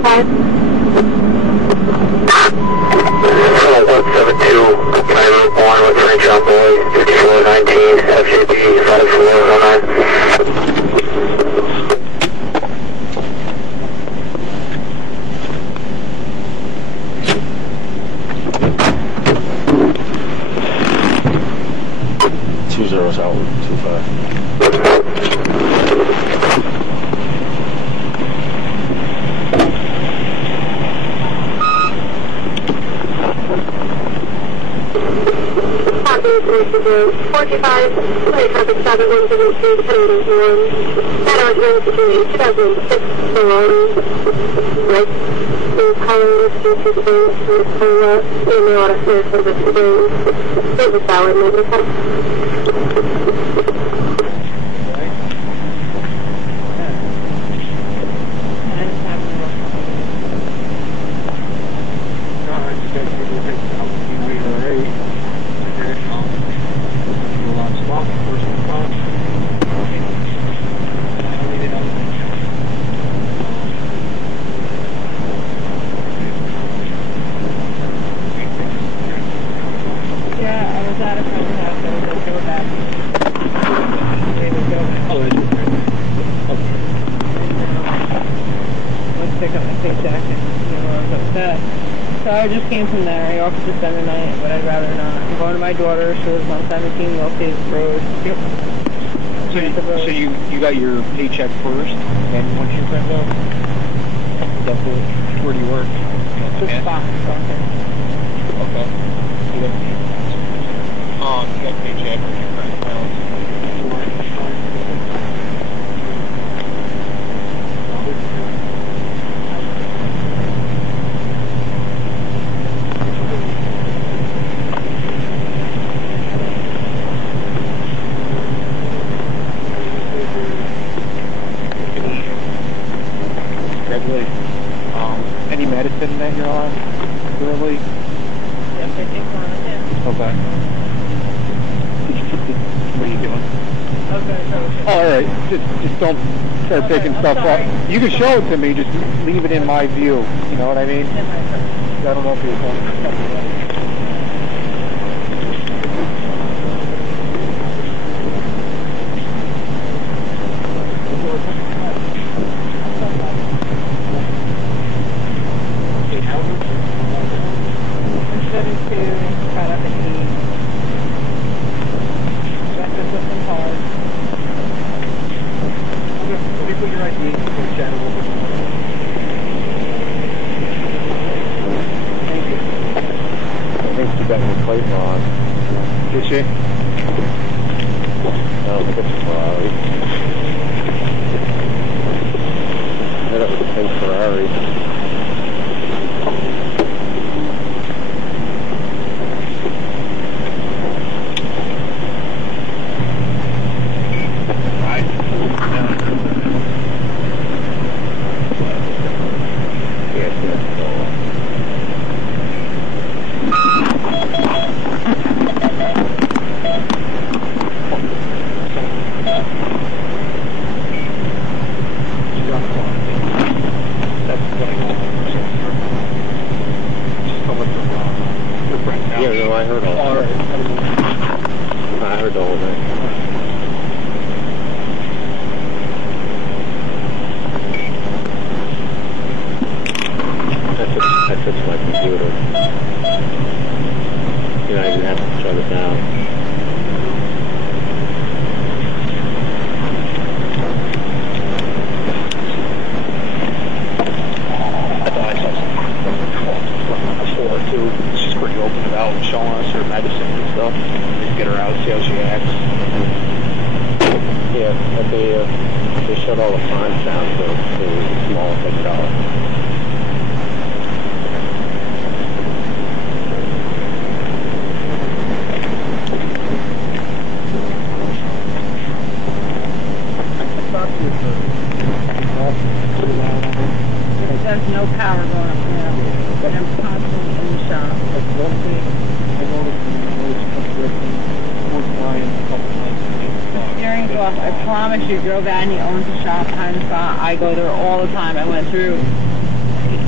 45. 172, Private 1 with French on board, 5419, FJP 5419. 2 zeros out, 25. Copy, 45, play traffic 7172, 1081, Matter Emergency 2006, right, in color, future space, in the order for the space, service hour, maybe. I just came from there. I offered to spend the night, but I'd rather not. I'm going to my daughter. She lives on 17 Wilkes Road. Yep. So you got your paycheck first, and once you print up, where do you work? Just Fox. Okay. You got paycheck when you print out. Any medicine that you're on currently? Yes, I think one of them. Okay. What are you doing? Okay, Oh, all right. Just don't start picking stuff up. You can show it to me. Just leave it in my view. You know what I mean? I don't know if you're going. Plate wrong. Did she? No, it's a Ferrari. That was a pink Ferrari. Right. Yeah, it's yeah, no, I heard all that. I heard the whole thing. I fixed my computer. You know, I didn't have to shut it down. I thought I saw something before too. She's pretty open about showing us her medicine and stuff. Just get her out, see how she acts. Yeah, but they shut all the signs down to the small $50. There's no power going up now. But I'm constantly in the shop. That's one thing I noticed The steering's off. I promise you, drove out and he owns the shop behind the spot. I go there all the time. I went through.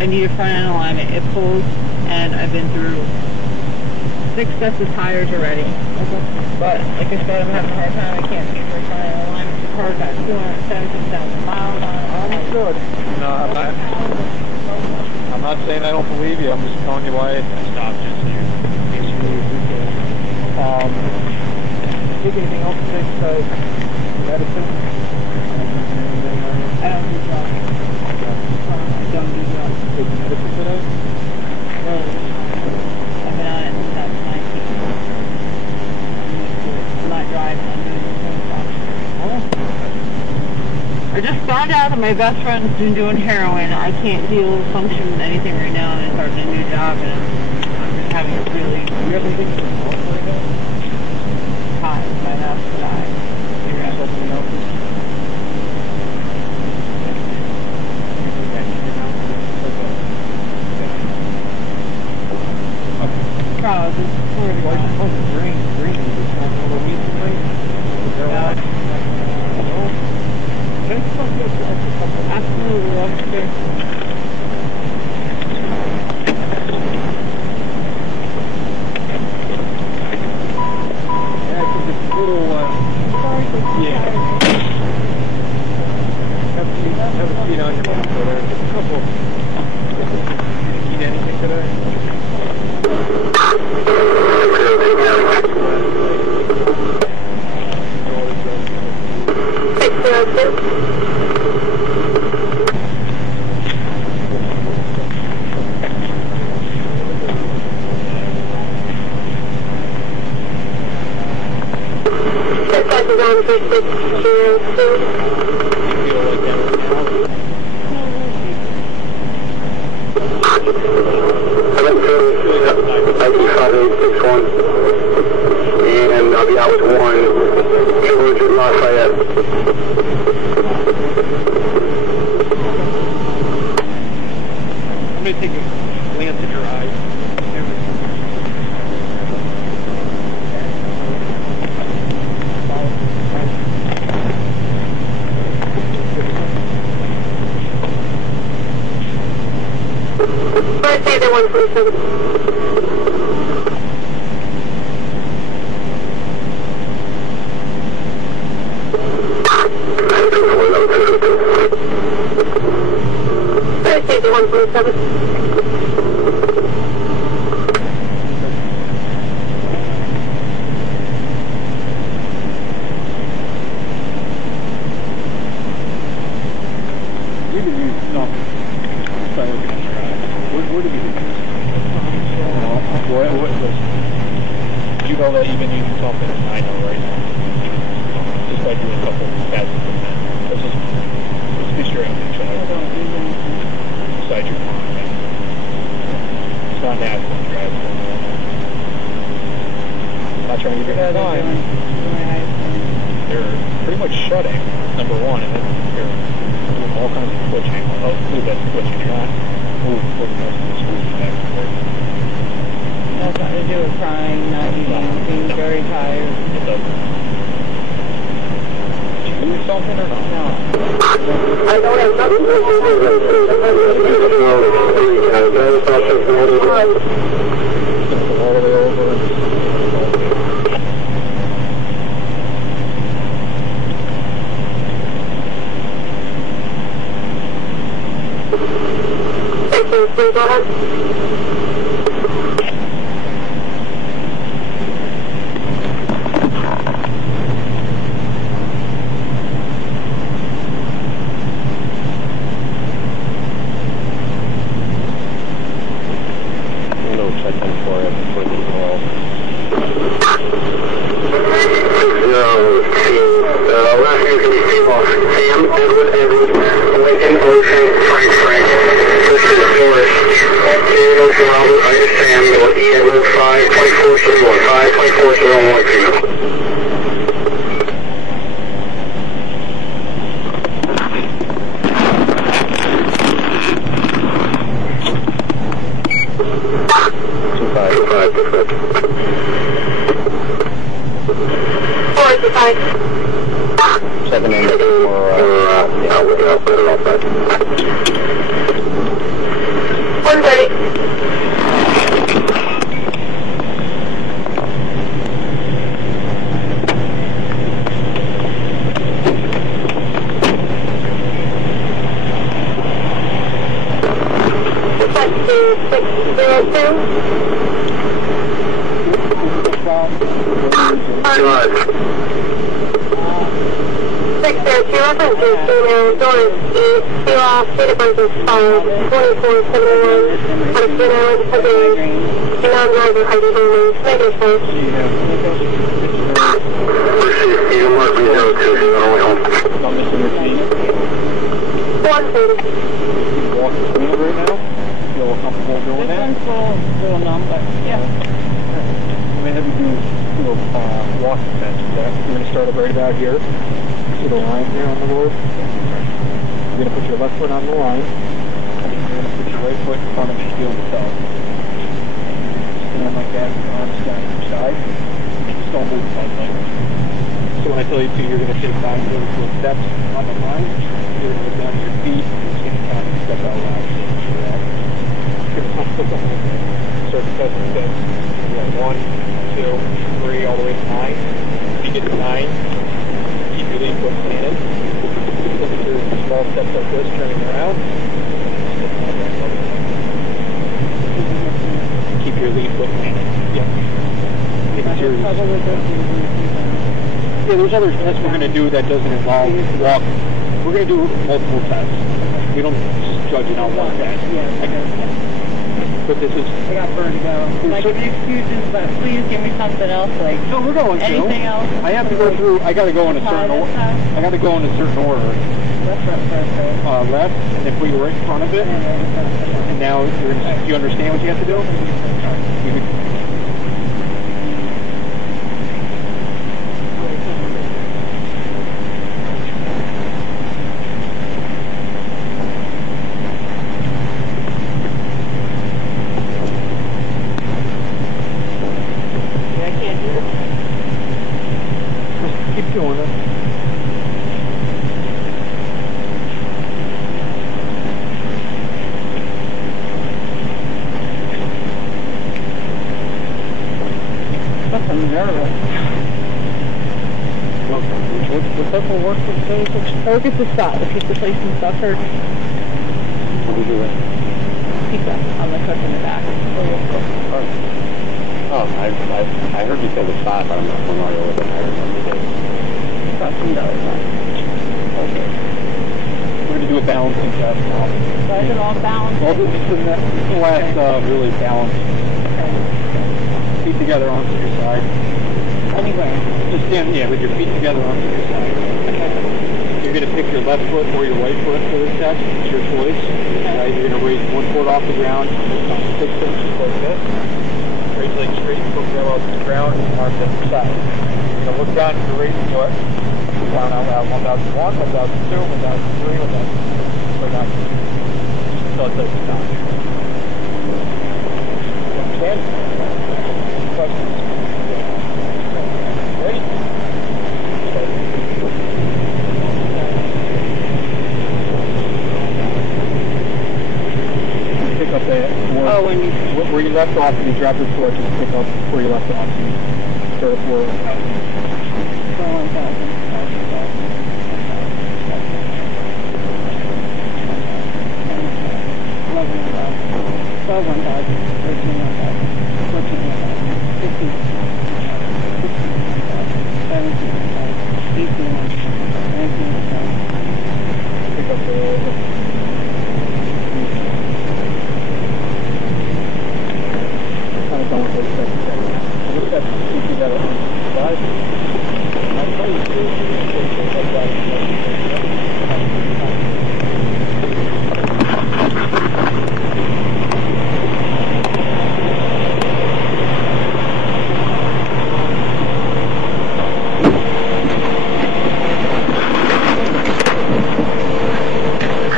I need a front end alignment. It pulls, and I've been through 6 sets of tires already. But like I said, I'm having a hard time. I can't get my front end alignment. The car got 270,000 miles on it. Understood. No, I'm not saying I don't believe you. I'm just telling you why I stopped just here. Take anything else to take medicine? I don't do drugs. I don't do drugs. Take medicine today? I've been on it since I was 19. I'm not driving. I'm doing the same stuff. I just found out that my best friend's been doing heroin. I can't deal with function with anything right now, and I started a new job, and I'm just having a really, really big time. My mouth to die. Figure out something else. Probably just sort of Green. Just want a little recently. absolutely okay. Yeah, because it's a little, yeah. Have a seat on your mouth, so there's a couple. Did you eat anything today? And I'll be out with 1 George and Lafayette. I'm going to take a glance at your eyes. Let's say the 147. Let's say the 147. We can use some. Start looking at your eyes. What do we use? You know that you've been using something, and I know right now. Just by doing a couple of tests. Let's be straight up each other. Inside your pocket. It's not natural to drive. I'm not trying to give you a time. They're pretty much shutting, number one, and then you're doing all kinds of twitching. Oh, move that twitching. You're not moving for the most of the squeeze back and forth. That's nothing to do with crying, not eating, being very tired. It doesn't. Did you lose something or not? No. I don't have nothing to Go all the way over. Go ahead. Check in for it before they call. Last name can be Sam, Edward, Lincoln, Ocean, Frank. This is Forrest. Ocean, Robert, I is Sam, Edward, 52431, 52401. That doesn't involve walking. We're going to do multiple tests. We don't just judge it on one test. But this is... I got vertigo. Like, give me excuses, but please give me something else, like... No, we're going to. Anything else? I have to go through... I got to go in a certain order. I got to go in a certain order. Left, and then put you right in front of it. And now, do you understand what you have to do? Or gets a stop if he's replacing stuff or pizza on the cook in the back. Oh, I heard you say the spot, but I'm not familiar with it. I remember you did. Got some dollars on. Okay. We're going to do a balancing test now. So I did all balance. Well, this is the last really balance. Okay. Feet together onto your side. Anywhere. Just stand, yeah, with your feet together onto your side. You're going to pick your left foot or your right foot for this test. It's your choice. Right? You're going to raise one foot off the ground, 6 inches like this. Raise leg straight, foot parallel to the ground, arms at the side. You're going to look down at your raised foot. Down out loud. 1001, 1002, 1003, 1004, 1005. So it's like stop. Understand? Questions? Ready? Pick up that where you left off and you drop your foot, just pick up where you left off and start at 4,000. 12, 1,000, 13, 1,000, 14, 1,000, 15, 17, 18, 19, Pick up the... Kind of done with those seconds. I look at the together on the side. I tell you,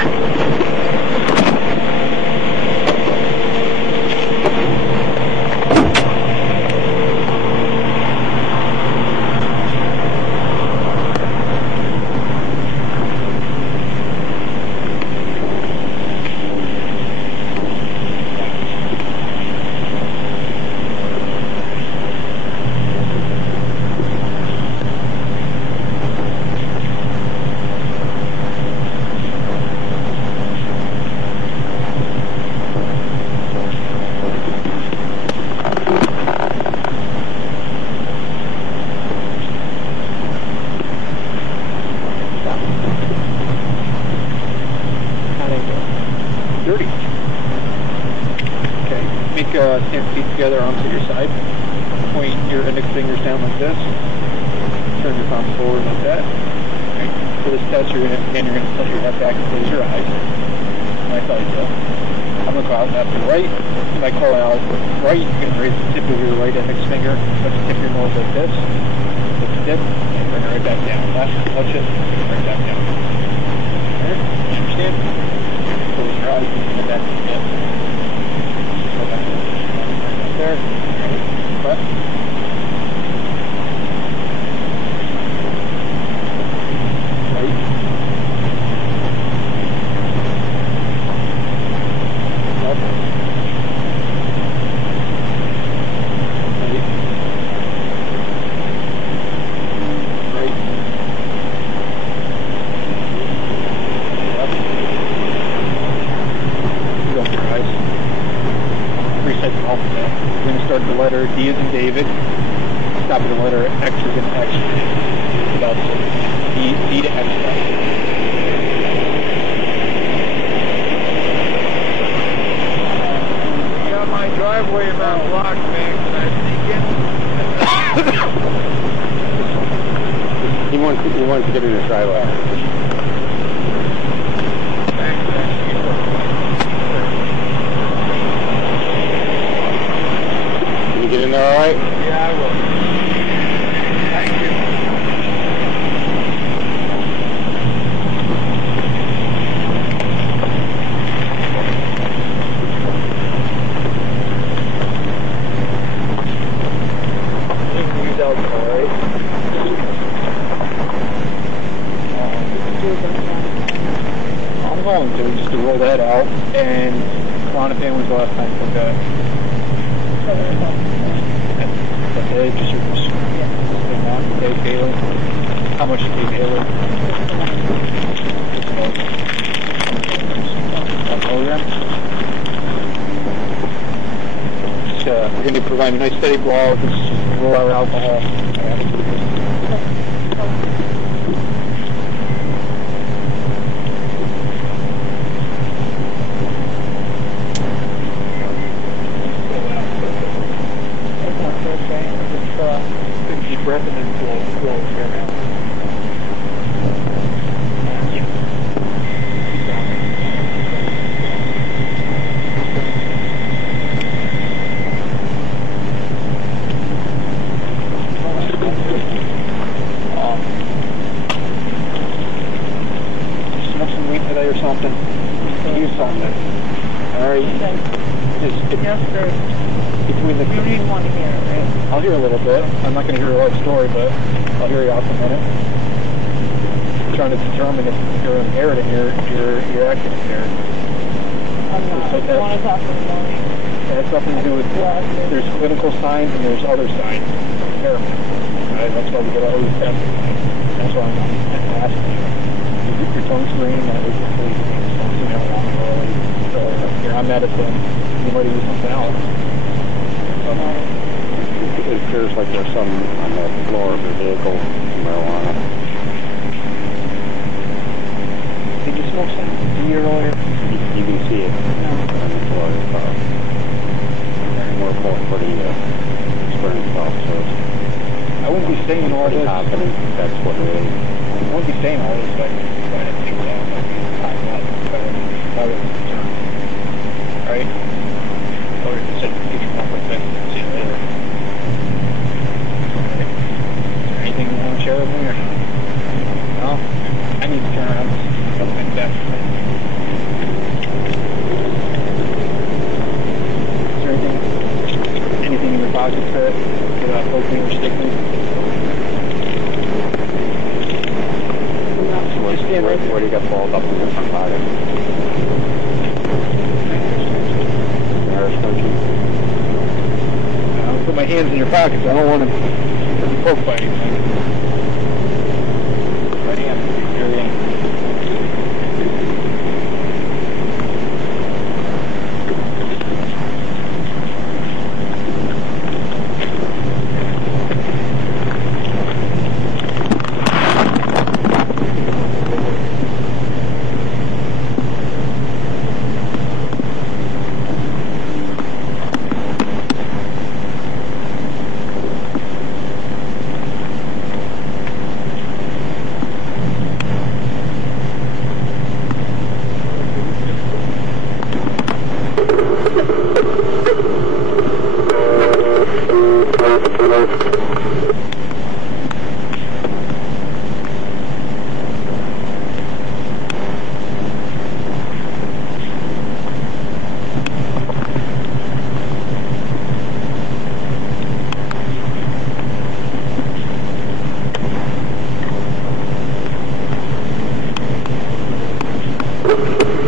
feet together onto your side. Point your index fingers down like this. Turn your palms forward like that. Right. For this test, you're going to tilt your head back and close your eyes. When I tell you so. I'm going to call out left and right. If I call out right, you can raise the tip of your right index finger. Let's tip your nose like this. Let's dip and bring it right back down. Left, touch it, bring it back down. Alright, you understand? Close your eyes and that's the tip. Go back there. Right. Left. The letter D as in David, stop at the letter X as in X, without D to X. Got my driveway about blocked, man. Can I sneak in? He wants to get in his driveway. Get in there all right? Yeah, I will. Thank you. You can use Altamont, all right? I'm going to just to roll that out, and Klonopin was the last time we got. Okay, just your okay, Bailey. How much did you pay Bailey? Just, we're going to provide a nice steady blow. Just roll out alcohol. Deep breath and then blow air out. Yeah. Keep going. Smoke some weed today or something. Use something. Alright. Between the You don't even want to hear it, right? I'll hear a little bit. I'm not going to hear your life story, but I'll hear you out in a minute. I'm trying to determine if you're impaired and you're acting impaired. I'm not. So I want to talk in the morning. That has nothing to do with, there's clinical signs and there's other signs of impairment. Right? That's why we get all these tests. That's why I'm asking you. Your tongue's green, that was something marijuana early. So you're on medicine. You might use something else. It appears like there's some on the floor of the vehicle, marijuana. Did you smoke some D earlier? You can see it on the floor of the car. We're both pretty experienced officers. I wouldn't be saying all Pretty this. confident that's what it is. I wouldn't be saying all this if I didn't think that I'd be tied up if I was concerned. Right? Or just said, get your mouth like that. See you later. Okay. Is there anything you want to share with me? Or? No? I need to turn around something back. Is there anything in your pockets that could poke me or stick me? Just stand right there. Where do you got balled up in the front pocket? I'll put my hands in your pockets. I don't want to be poked by anything. Right hand. Your hand.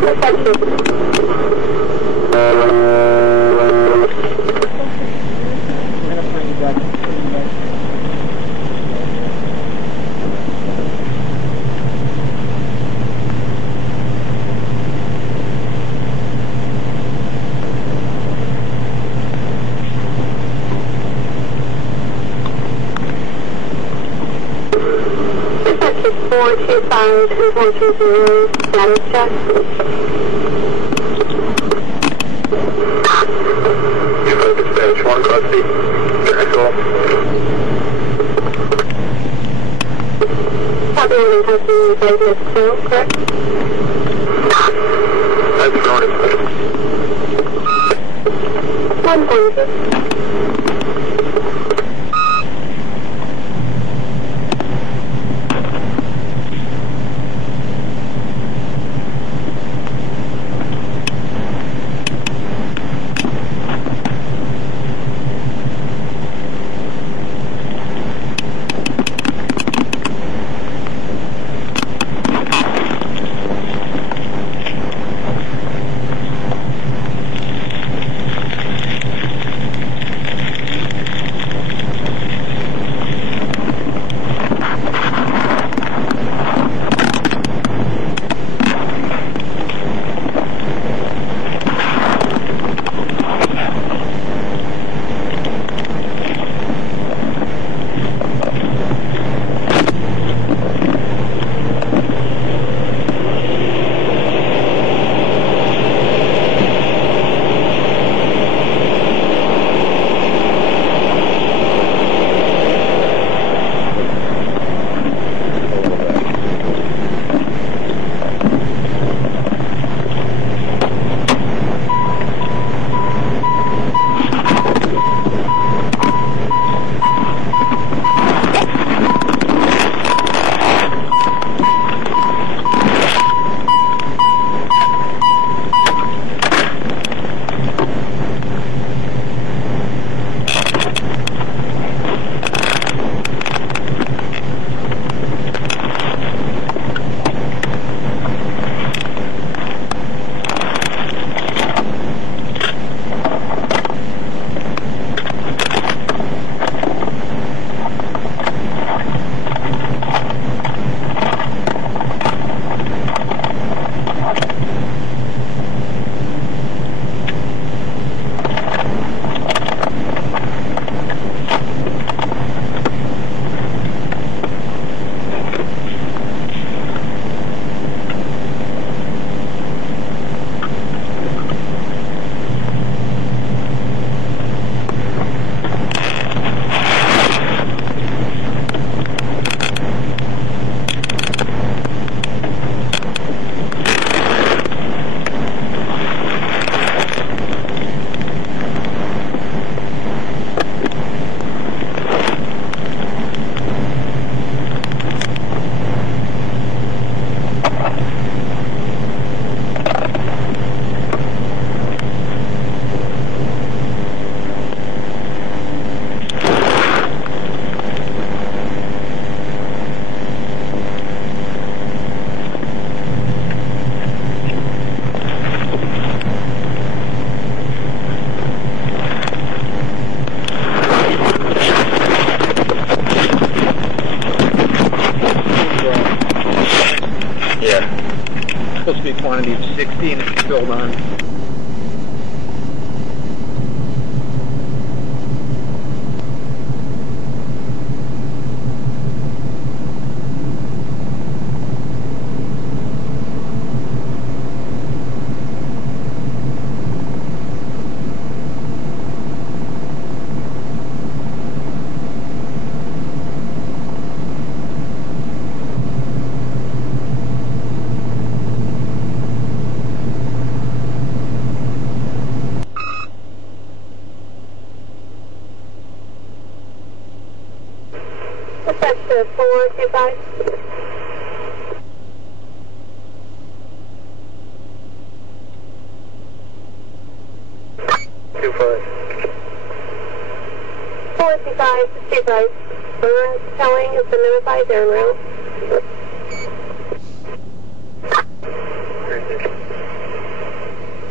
Status check. Dispatch 1 custody. Cancel. Copy and custody, you guys is closed, correct? That's correct. 1.2. Supposed to be a quantity of 60 and it's filled on. That's the 425. 425, 25. Burns telling has been notified, they're en route.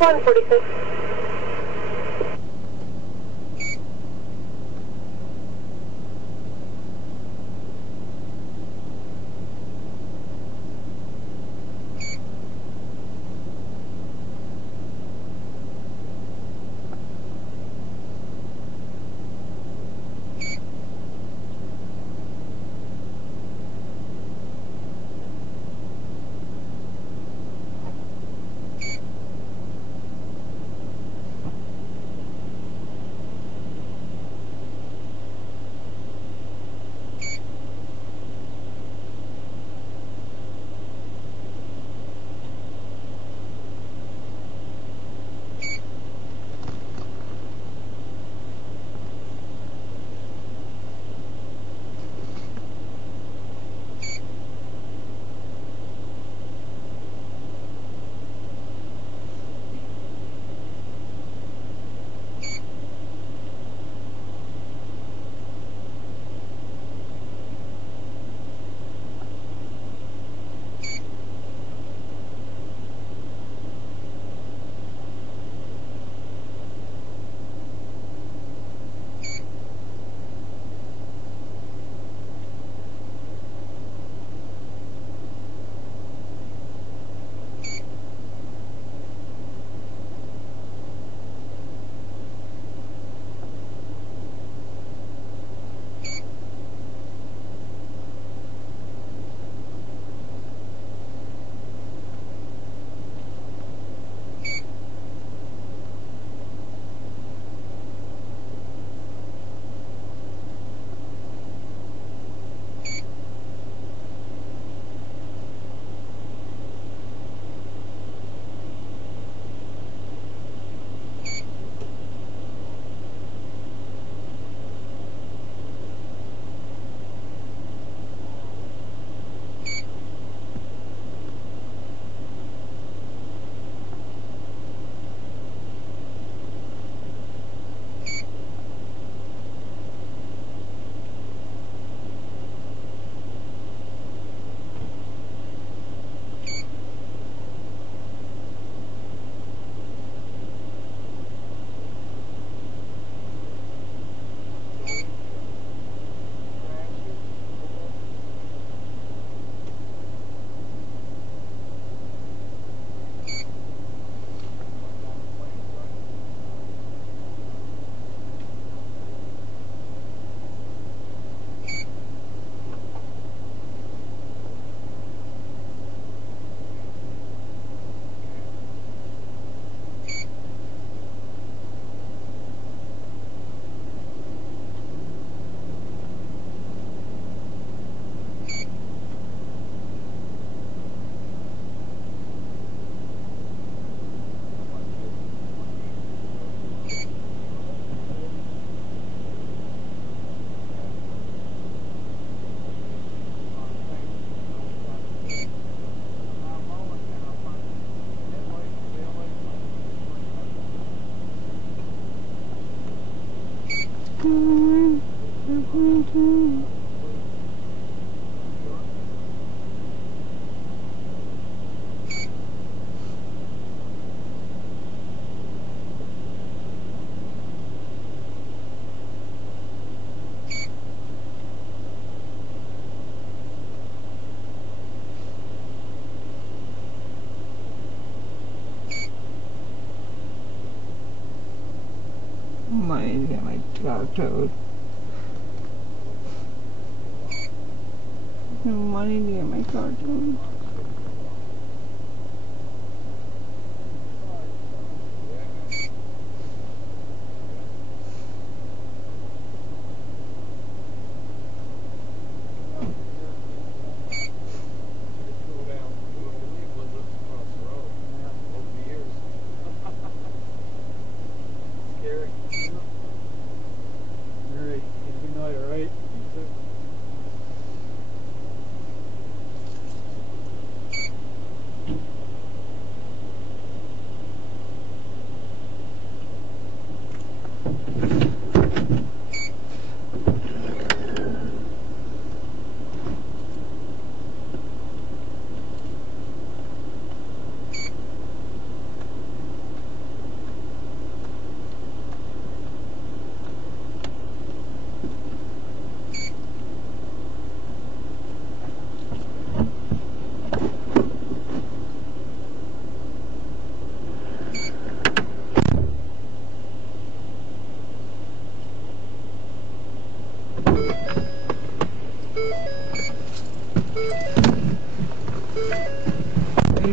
146. Money to get my car towed. No money to get my car towed.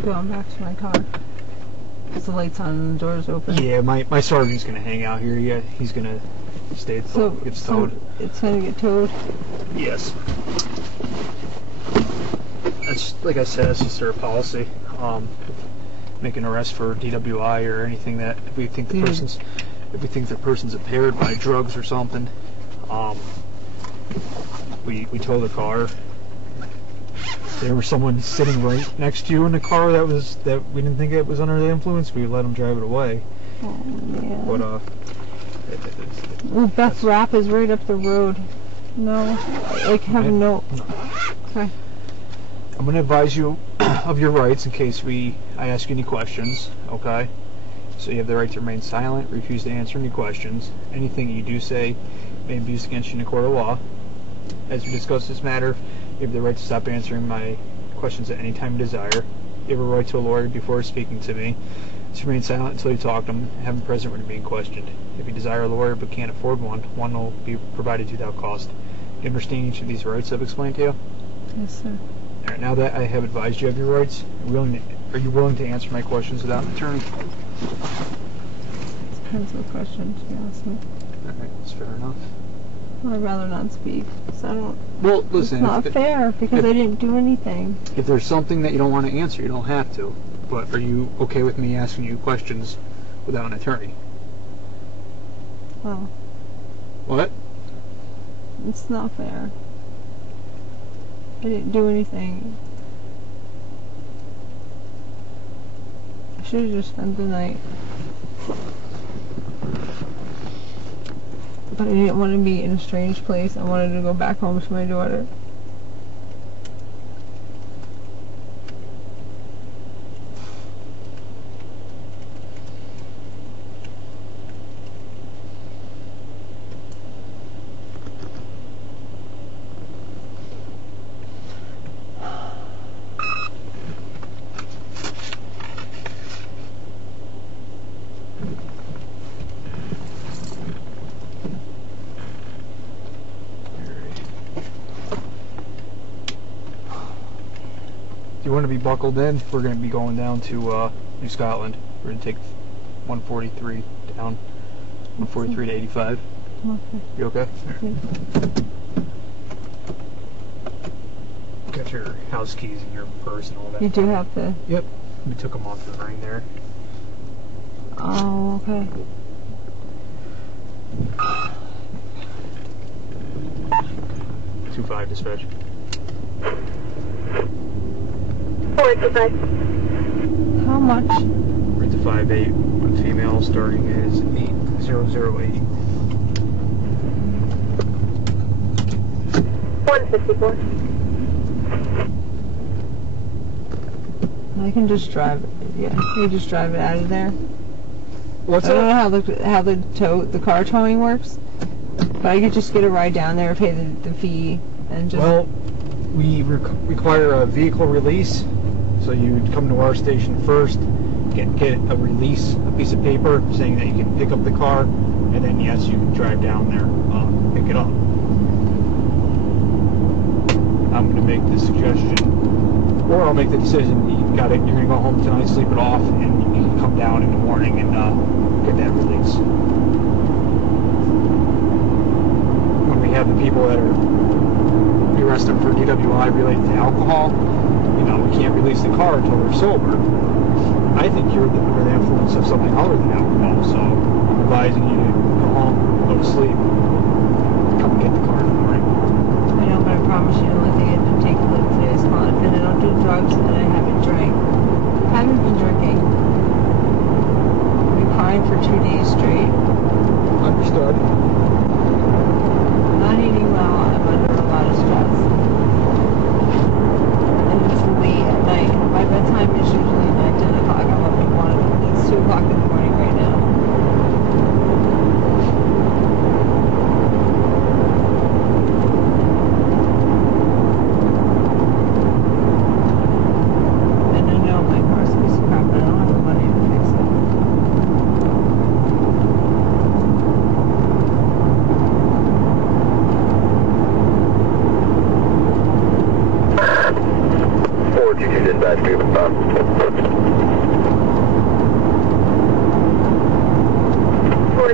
going back to my car? It's the lights on and the door's open. Yeah, my sergeant's gonna hang out here. Yeah, he's gonna stay until it gets towed. It's gonna get towed? Yes. That's, like I said, that's just their policy. Make an arrest for DWI or anything that if we think the person's impaired by drugs or something, we tow the car. There was someone sitting right next to you in the car that we didn't think it was under the influence. We let them drive it away. Oh man. But well, Beth Rapp is right up the road. No, like have no. Okay. I'm going to advise you of your rights in case I ask you any questions, okay? So you have the right to remain silent, refuse to answer any questions. Anything you do say may be used against you in a court of law. As we discuss this matter, you have the right to stop answering my questions at any time you desire. You have a right to a lawyer before speaking to me. To remain silent until you talk to them, have them present when you're being questioned. If you desire a lawyer but can't afford one will be provided to you without cost. Do you understand each of these rights I've explained to you? Yes, sir. All right, now that I have advised you of your rights, are you willing to answer my questions without an attorney? Depends what questions you ask me. All right, that's fair enough. I'd rather not speak. So I don't. Well, listen. It's not fair because I didn't do anything. If there's something that you don't want to answer, you don't have to. But are you okay with me asking you questions without an attorney? Well. What? It's not fair. I didn't do anything. I should have just spent the night. But I didn't want to be in a strange place. I wanted to go back home to my daughter. If you want to be buckled in, we're going to be going down to New Scotland. We're going to take 143 down, 143 to 85. Okay. You okay? Got your house keys in your purse and all that. You do have to. Yep. We took them off the ring there. Oh, okay. $2-5 dispatch. 425. How much? We're at the 5'8". Female starting is 80080. 154. I can just drive it. Yeah, you just drive it out of there. What's I don't that? know how the car towing works, but I could just get a ride down there, pay the fee, and just. Well, we require a vehicle release, so you'd come to our station first, get a release, a piece of paper saying that you can pick up the car, and then yes, you can drive down there, pick it up. I'm going to make the suggestion, or I'll make the decision. You're going to go home tonight, sleep it off, and you can come down in the morning and get that release. When we have the people that are arrested for DWI related to alcohol, we can't release the car until they're sober. I think you're under the influence of something other than alcohol, so I'm advising you to go home, go to sleep, come get the car in the morning. I know, but I promise you, the only thing I did take today is Klonopin. I don't do drugs, and I haven't drank. I haven't been drinking. I've been crying for 2 days straight. Understood. Not eating well. I'm under a lot of stress. And it's late at night. My bedtime is usually 9, 10 o'clock. I'm up at 1. It's 2 o'clock in the morning right now. And I know my car's a piece of crap, but I don't have the money to fix it. Dispatch,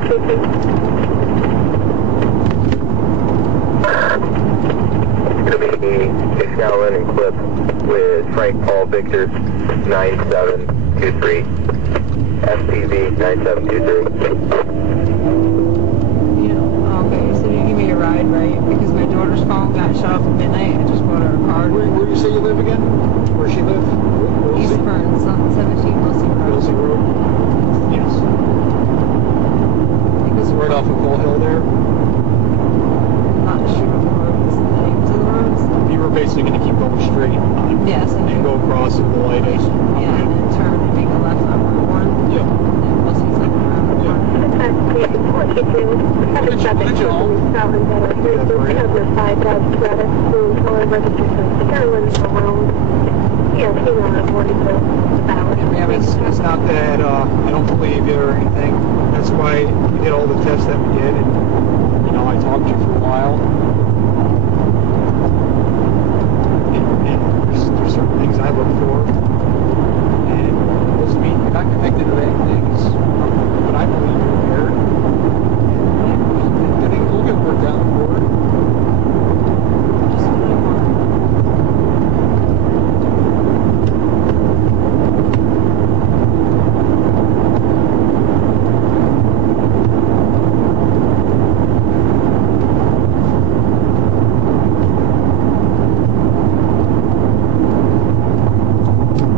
It's going to be a Scowlin and Clip with Frank Paul Victor 9723. FPV 9723. Okay, so you give me a ride, right? Because my daughter's phone got shut off at midnight. I just bought her a card. Where do you say you live again? Where she live? East Ferns, 17 Wilsey Road. Wilsey Road? Yes. Because Right off of Bull Hill there. Not sure of the roads, the names of the roads. You were basically going to keep going straight on Yes, I and do. go across to the light is. Yeah, and then turn and make a left on Route 1. Yep. And we'll see something around the corner. Yeah, it's not that I don't believe you or anything. That's why we did all the tests that we did, and you know I talked to you for a while. And there's certain things I look for, and it doesn't mean you're not connected to anything. But I believe you're there. And I think we'll get worked out on the board. Just a little more.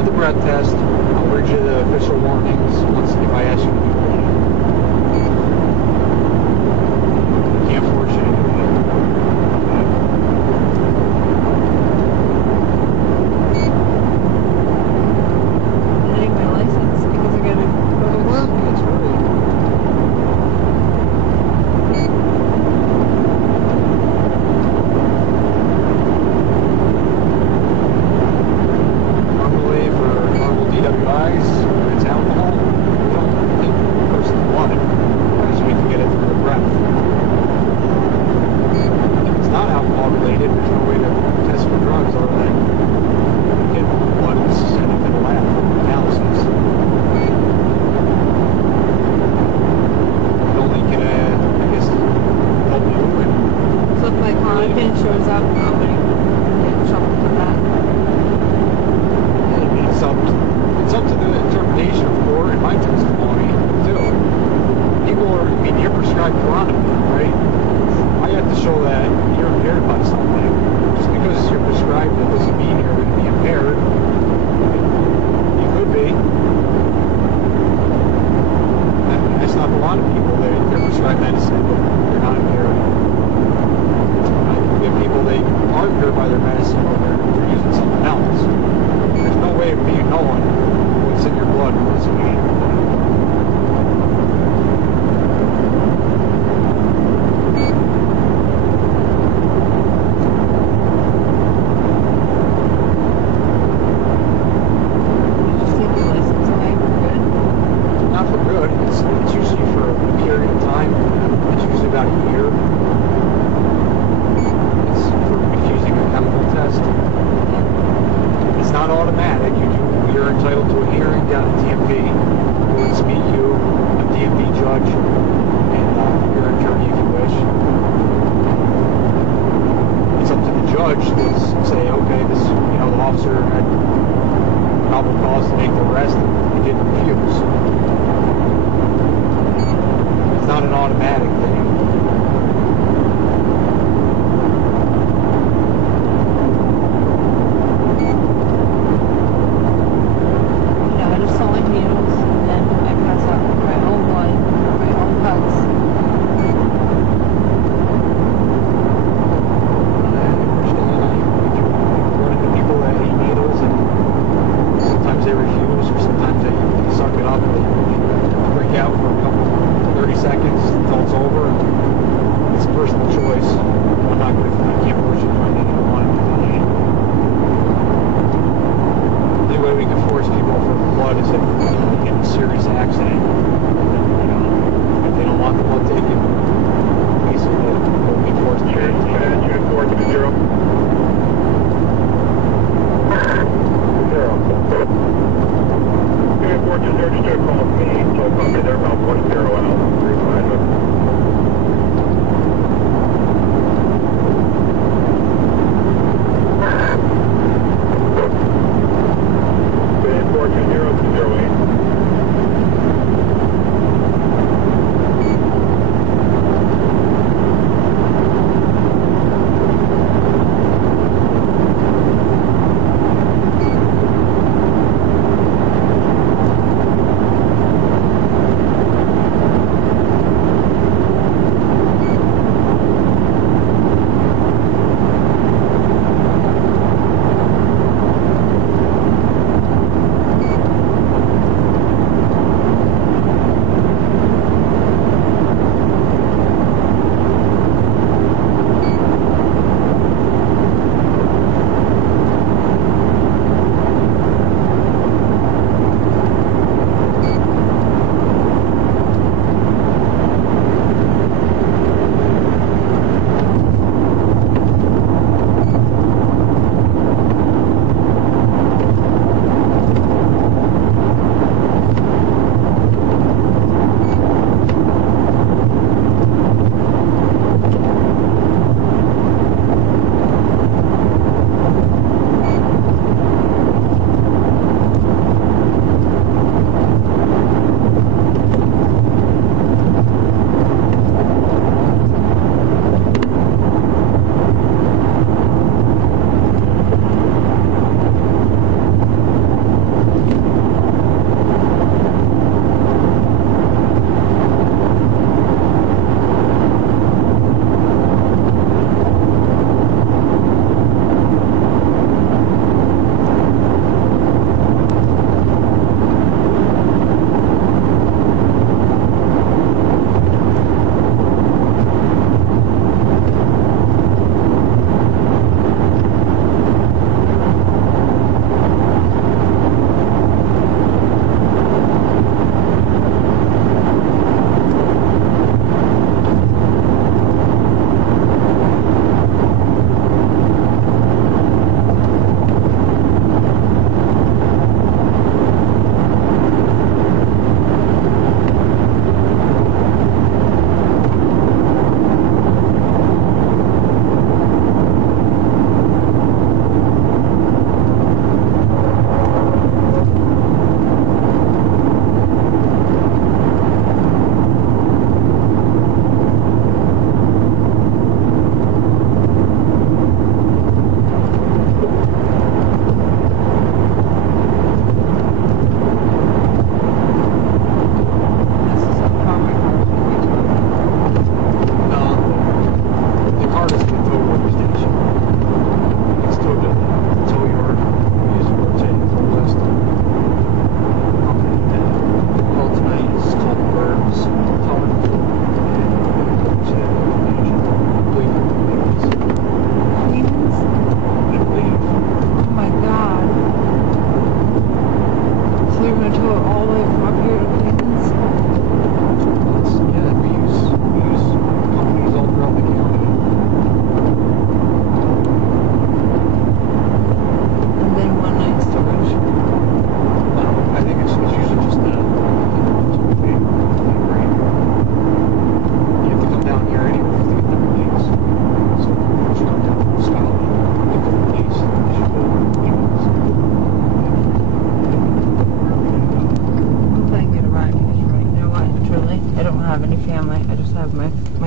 start the breath test. I'll read you the official warnings once if I ask you to do that. Can't force you to do that. Getting my license because I gotta go to work. That's right. Normally for normal DWIs, when it's alcohol, we don't take the person's blood because we can get it through the breath. If it's not alcohol related, there's no way to test for drugs other than get blood and send it to the lab for analysis. It only can, I guess, help you and So if my content shows up, I'm gonna get in trouble for that. it's up to the interpretation of court and my testimony too. People are, I mean, you're prescribed Klonopin, right? I have to show that you're impaired by something. Just because you're prescribed it doesn't mean you're going to be impaired. You could be. That's not a lot of people. They're prescribed medicine, but they're not impaired. We have people, they are impaired by their medicine or they're using something else. There's no way of me knowing what's in your blood and what's in your blood. You just take the license away for good. Not for good. It's usually for a period of time. It's usually about a year. It's for refusing a chemical test. It's not automatic. You're entitled to a hearing down at DMV. We'll meet you, a DMV judge, and your attorney if you wish. It's up to the judge to say, okay, this, the officer had probable cause to make the arrest and he didn't refuse. It's not an automatic thing. I just saw my needles and then I pass out with my own blood or my own cuts. Run into people that hate needles and sometimes they refuse or sometimes they suck it up and they break out for a couple 30 seconds until it's over. It's a personal choice. I can't force you to try anything you want to do. The only way we can force people for blood is if they get in a serious accident. If they don't want the blood taken, basically they'll be forced to take it. Unit 420. 0. Unit 420, just do a call to me. So copy there, about 10 out. 35. Unit 420 to 08.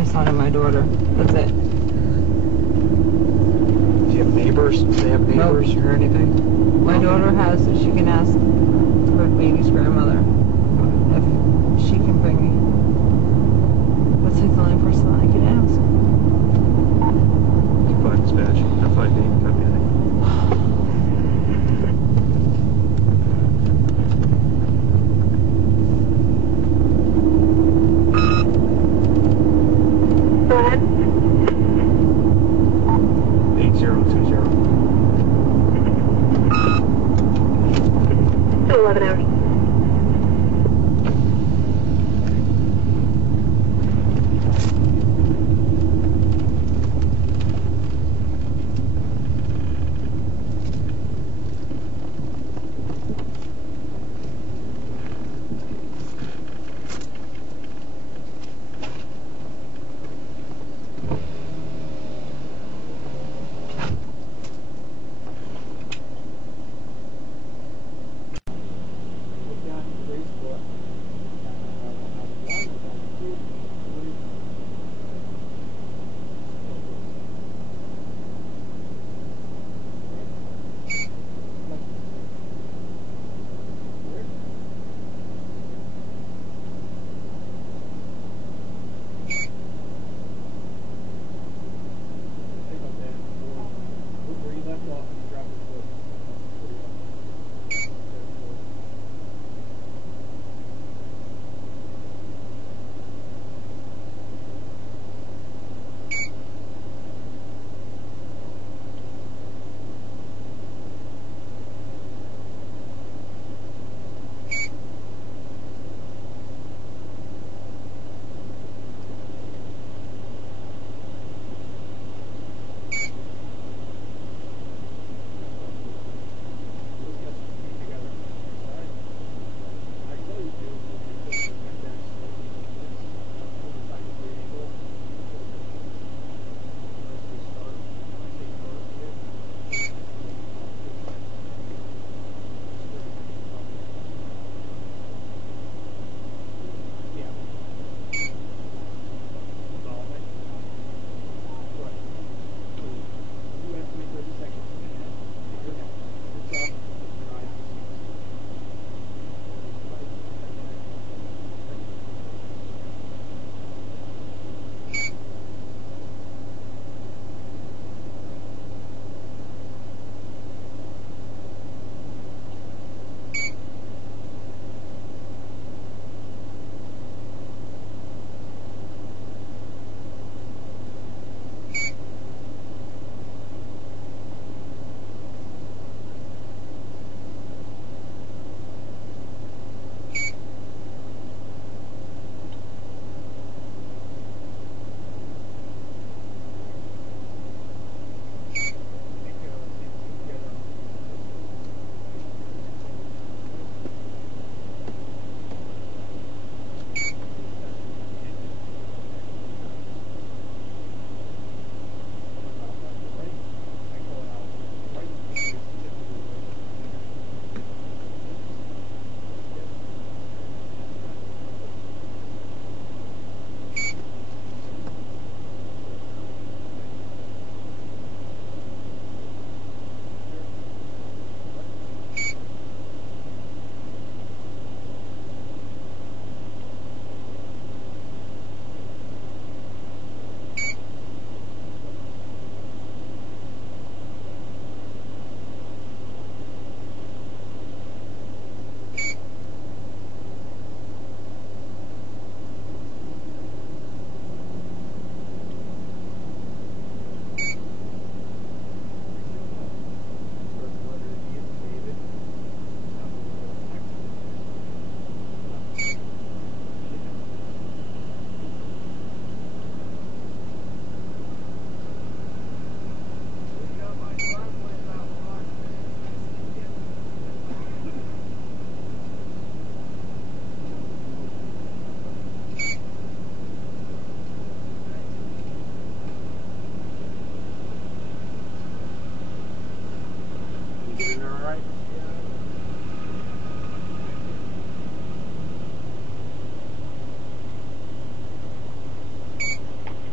my son and my daughter. That's it. Do you have neighbors? Do they have neighbors or anything? My daughter has, she can ask her baby's grandmother if she can bring me. That's like the only person that I can ask. Go ahead, dispatch. FID, copy that. Go ahead. 8020. 11 hours.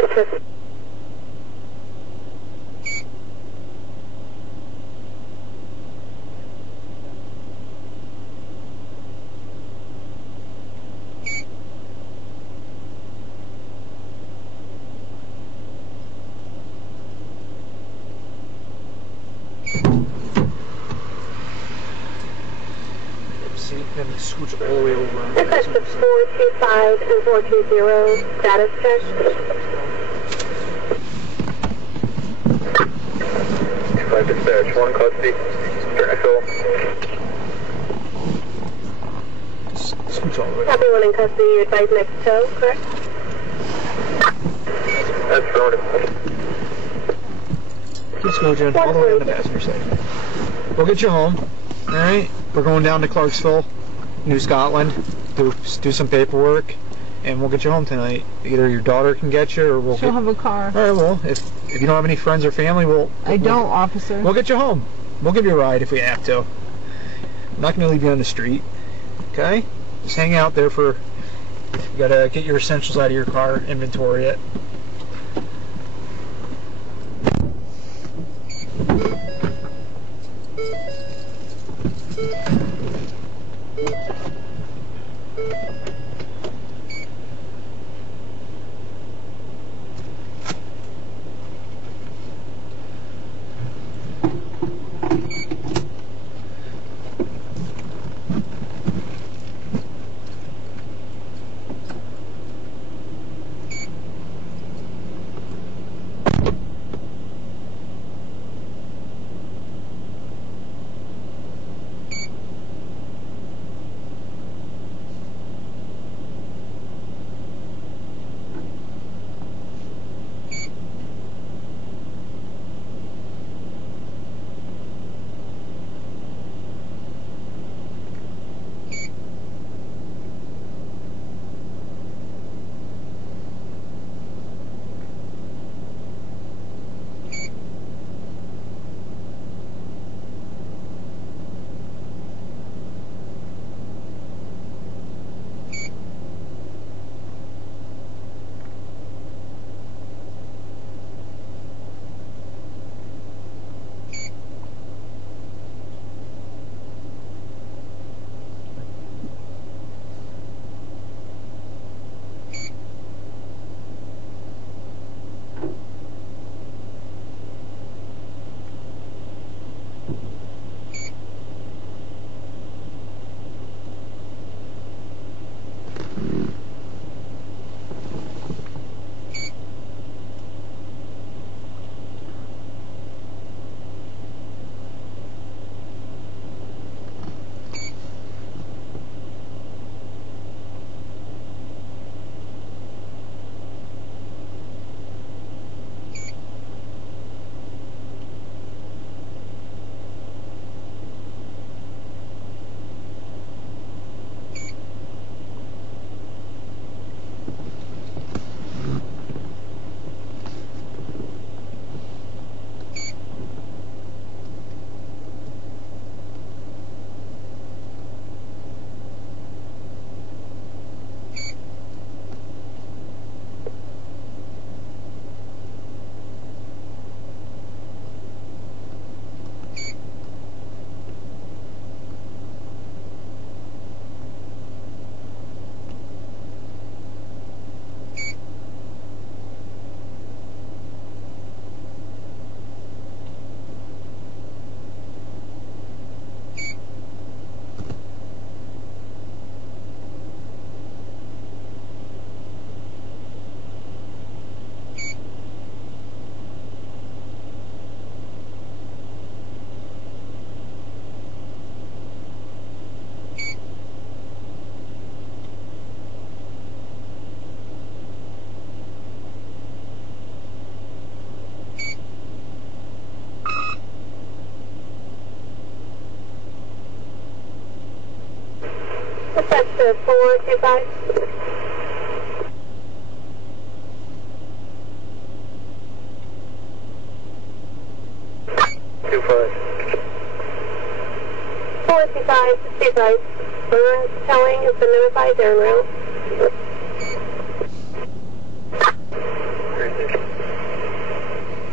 Dispatch. See, then scooch all the way over. Dispatch to 425 and 420. Status check. 5 dispatch, 1 custody. Mr. Echo. Scooch all the way over. Copy, 1 in custody. You advise next tow, correct? That's affirmative. Keep scooching all the way on the passenger side. We'll get you home. Alright? We're going down to Clarksville, New Scotland, do some paperwork, and we'll get you home tonight. Either your daughter can get you, or we'll She'll get... have a car. Alright, well, if you don't have any friends or family, I don't, officer. We'll get you home. We'll give you a ride if we have to. I'm not going to leave you on the street. Okay? Just hang out there for... You got to get your essentials out of your car, inventory it. Dispatch to 425. Burns telling has been notified. They're en route.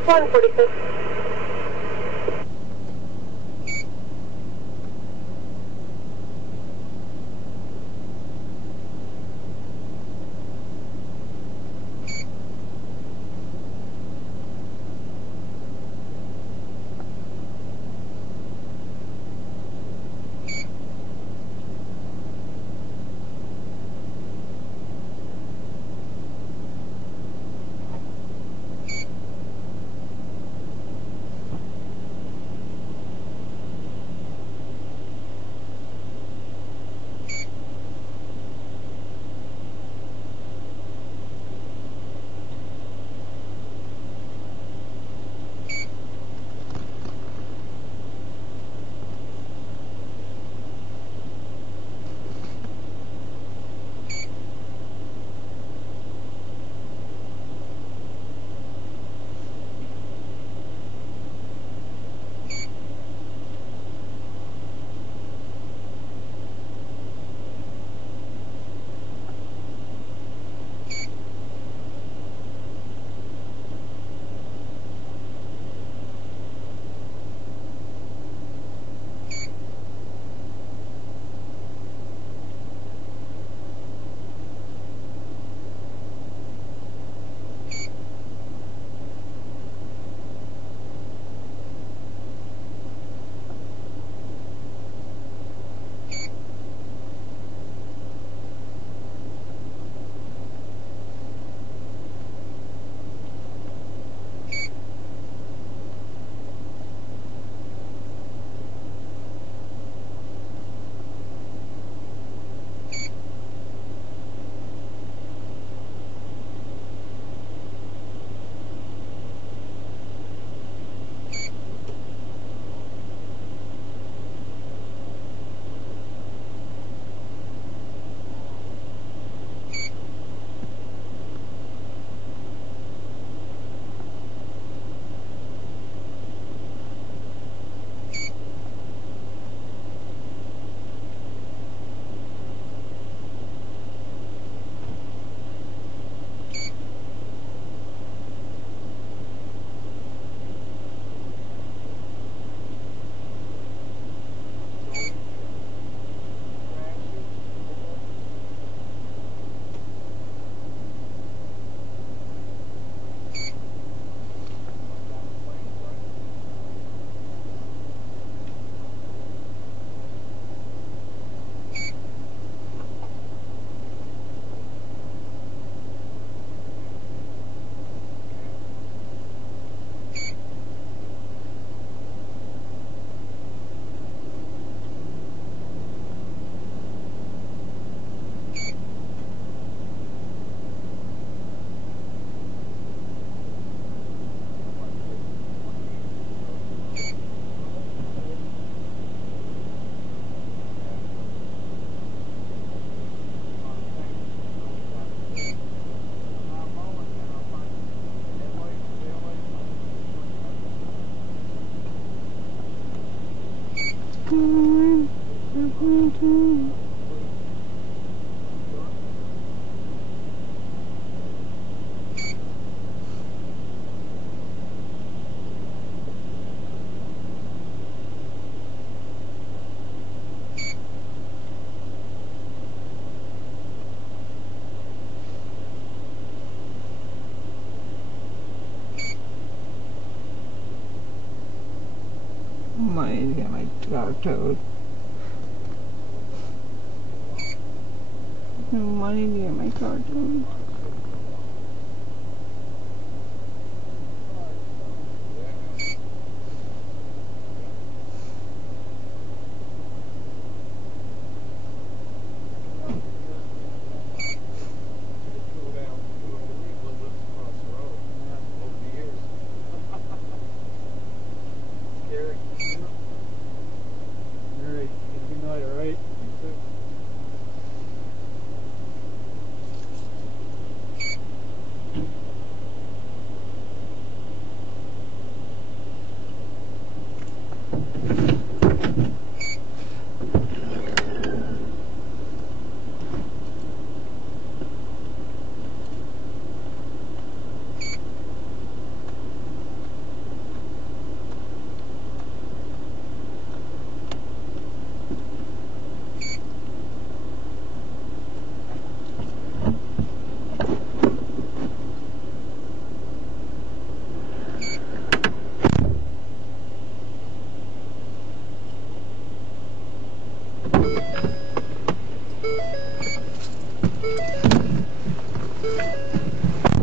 146. Toad. No money to get my car towed.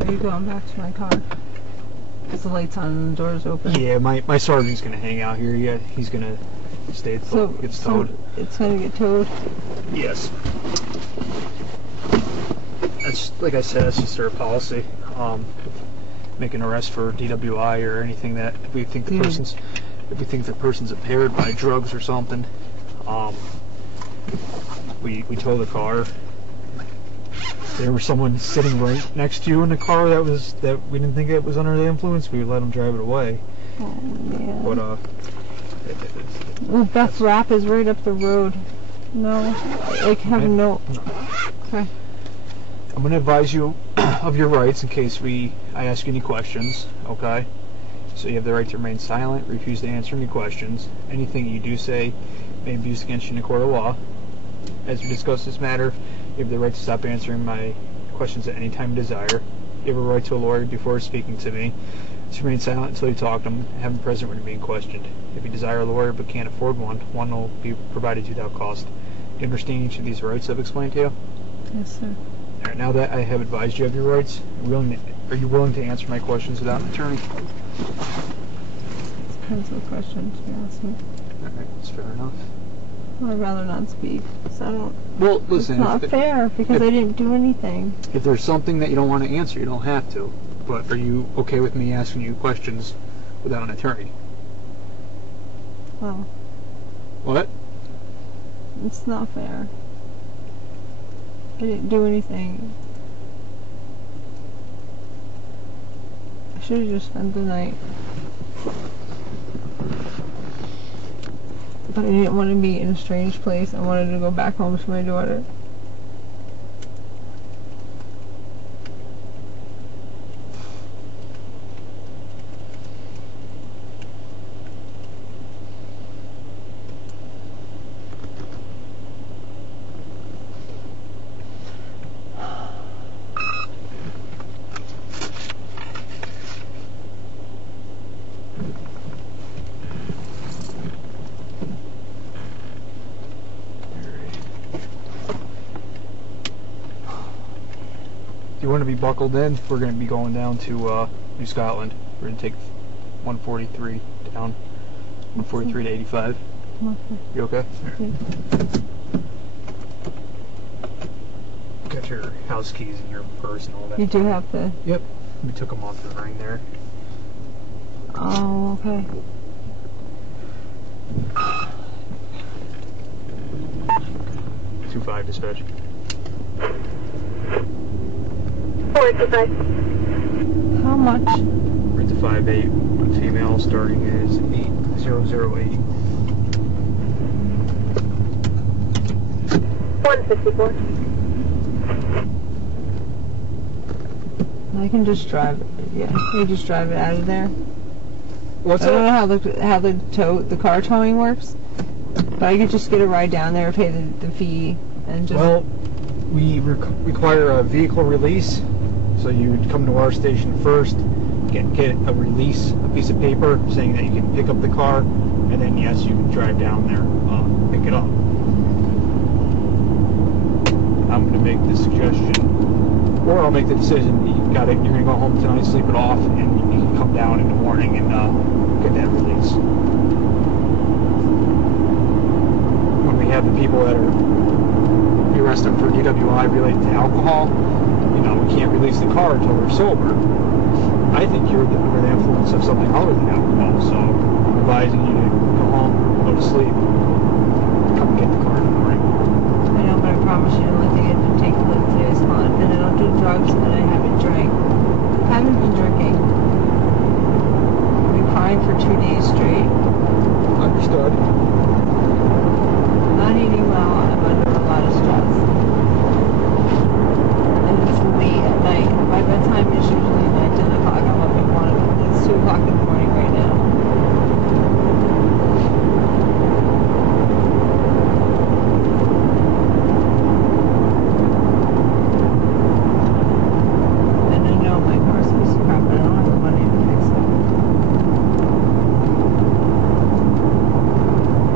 are you going back to my car? Is the lights on and the doors open? Yeah, my sergeant's gonna hang out here. Yeah, he's gonna stay until it gets towed. So it's gonna get towed? Yes. That's, like I said, that's just our policy. Make an arrest for DWI or anything that if we think the person's impaired by drugs or something, we tow the car. There was someone sitting right next to you in the car that we didn't think it was under the influence. We would let them drive it away. Oh man. But well, Beth Rapp is right up the road. No, I have no. Okay. I'm going to advise you of your rights in case I ask you any questions, okay? So you have the right to remain silent, refuse to answer any questions. Anything you do say may be used against you in a court of law. As we discuss this matter, you have the right to stop answering my questions at any time you desire. You have a right to a lawyer before speaking to me. To remain silent until you talk to them, have them present when you're being questioned. If you desire a lawyer but can't afford one, one will be provided to you without cost. Do you understand each of these rights I've explained to you? Yes, sir. All right, now that I have advised you of your rights, are you willing to answer my questions without an attorney? Depends what questions you ask me. All right, that's fair enough. Well, I'd rather not speak. So I don't. Well, listen. It's not fair because I didn't do anything. If there's something that you don't want to answer, you don't have to. But are you okay with me asking you questions without an attorney? Well. What? It's not fair. I didn't do anything. I should have just spent the night. But I didn't want to be in a strange place. I wanted to go back home to my daughter. You want to be buckled in? We're going to be going down to New Scotland. We're going to take 143 down, 143 to 85. Okay. You okay? Yeah. Got your house keys in your purse and all that. You do have to. Yep. We took them off the ring there. Oh, okay. Two 5 dispatch. 425. How much? We're at the 5'8". One female starting is 8008. 154. I can just drive it. Yeah, you just drive it out of there. What's I don't that? know how the car towing works, but I could just get a ride down there, pay the fee, and just. Well, we require a vehicle release, so you would come to our station first, get a release, a piece of paper saying that you can pick up the car, and then yes, you can drive down there, pick it up. I'm going to make the suggestion, or I'll make the decision. You're going to go home tonight, sleep it off, and you can come down in the morning and get that release. When we have the people that we arrest them for DWI related to alcohol, we can't release the car until they're sober. I think you're under the influence of something other than alcohol, so I'm advising you to go home, go to sleep, come get the car in the morning. I know, but I promise you, the only thing I didn't take today is fun, and I don't do drugs, and I haven't drank. I haven't been drinking. I've been crying for 2 days straight. Understood. Not eating well. I'm under a lot of stress. And it's late at night. My bedtime is usually like 10 o'clock. I'm up at 1. It's 2 o'clock in the morning right now. And I know my car's a piece of crap, but I don't have the money to fix it.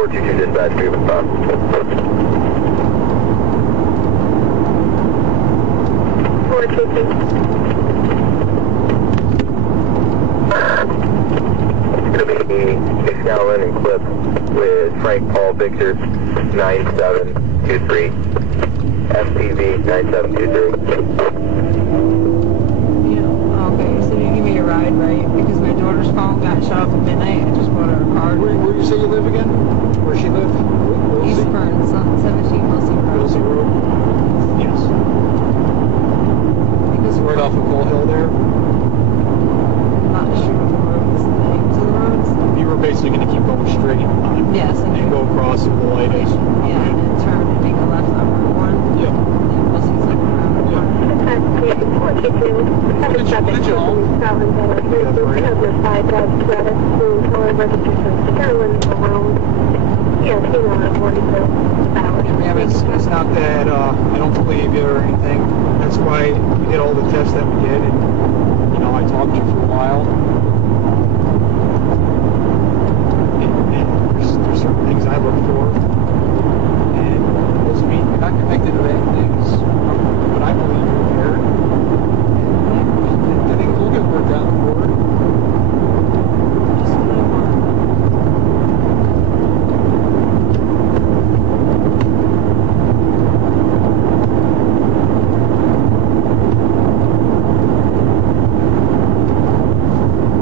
422 dispatch, moving fast. 422. It's going to be 6 gallon and clip with Frank Paul Victor 9723. FPV 9723. Okay, so you give me a ride, right? Because my daughter's phone got shut off at midnight. I just bought her a card. Where you say you live again? Where she live? East Burns, 17 Wilson Road. Wilson Road? Yes. Because Right off of Bull Hill there? I'm not sure of the roads, the names of the roads. You were basically going to keep going straight on. Yes, And then go across where the light is. Yeah, and then turn and make a left on Route 1. Yep. And we'll see something around the corner. Dispatch 422. What did you own? Scotland Yard. Yeah, that's right. 2005 Dodge Stratus. However, registration Carolyn Malone. Yes, you know, I'm worried about hours. Ma'am, it's not that I don't believe you or anything. That's why we did all the tests that we did, and you know, I talked to you for a while. And there's certain things I look for, and it doesn't mean you're not connected to anything. But I believe you're there. And I think we'll get worked out for it. Just what I want.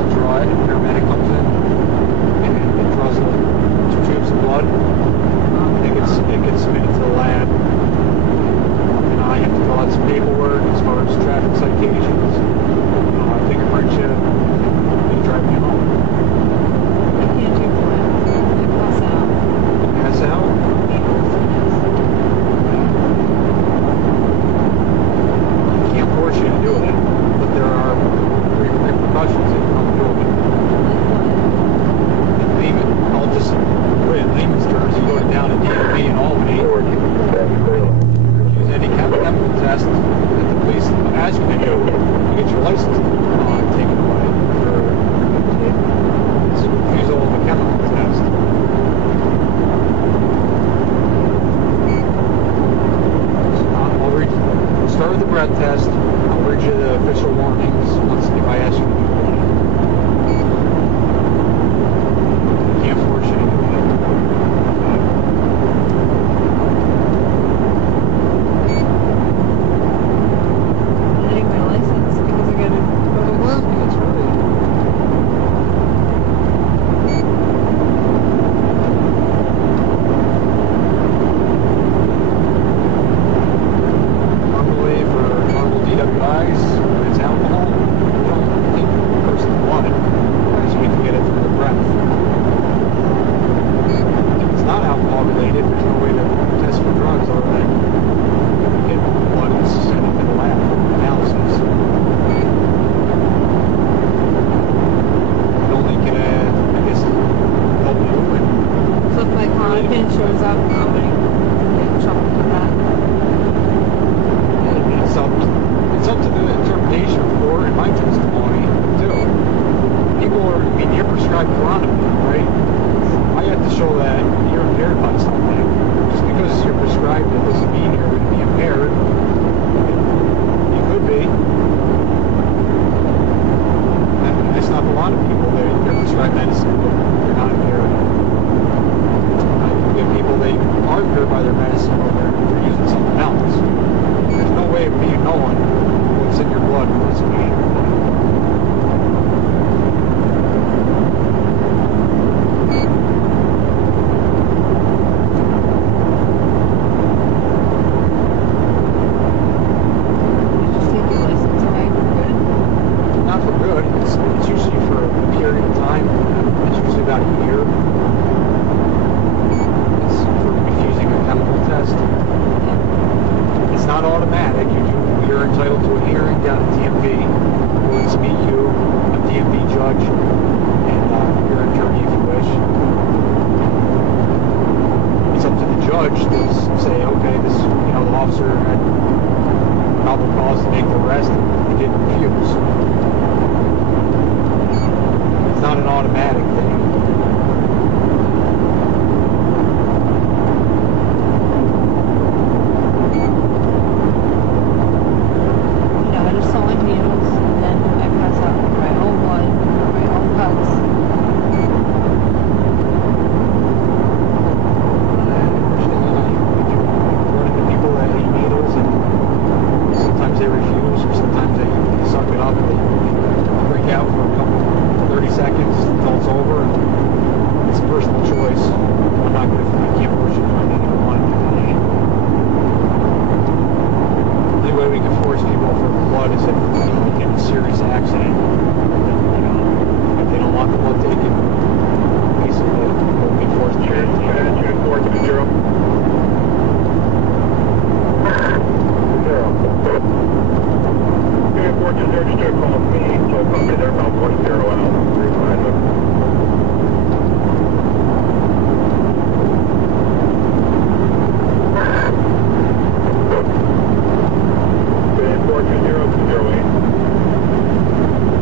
they'll draw it, and the paramedic comes in, and it draws 2 tubes of blood. It gets submitted to the lab. And I have to fill out some paperwork as far as traffic citations, fingerprint you, and drive me home. I can't do blood. I pass out. Pass out? I can't force you to do it, but there are repercussions if you don't do it. I'll just put it in layman's terms. You go down to DMV in Albany, use any chemical test that the police ask you to do, you get your license taken away for refusal of a chemical test. We'll start with the breath test. I'll read you the official warnings once if I ask you to do one. I can't force you to do it. Getting my license because I gotta go to work. That's really... Normally for normal DWIs, when it's alcohol, we don't take the person's blood, so we can get it through the breath. If it's not alcohol related, there's no way to test for drugs other than get blood and send it to the lab for analysis. It only can, I guess, help you and So if my content shows up, I'm gonna get in trouble for that. it's up to the interpretation of court and my testimony too. People are, you're prescribed Klonopin, right? I have to show that you're impaired by something. Just because you're prescribed it doesn't mean you're going to be impaired. You could be. And that's not a lot of people. They're prescribed medicine, but they're not impaired. You get people, they are impaired by their medicine, but they're using something else. There's no way of me knowing what's in your blood and what's in your blood. You just take your license away for good. Not for good. It's usually for a period of time. It's usually about a year. It's for refusing a chemical test. It's not automatic. You're entitled to a hearing down at DMV. We'll speak you, a DMV judge, and your attorney if you wish. It's up to the judge to say, okay, this, the officer had probable cause to make the arrest, and he didn't refuse. It's not an automatic thing. I just saw my needles and then I pass out with my own blood, my own cuts. Run into people that eat needles, and sometimes they refuse, or sometimes they suck it up and they freak out for a couple, 30 seconds until it's over. And it's a personal choice. I'm not going to, I can't force you to do anything you want to do today. The only way we can force people for blood is if they get in a serious accident. If they don't want the blood taken, basically we'll be forced to do it. Attitude 420. 0. Unit 420, just a call me. Toll company, they're about 10 out. 355. Unit 420 to 08.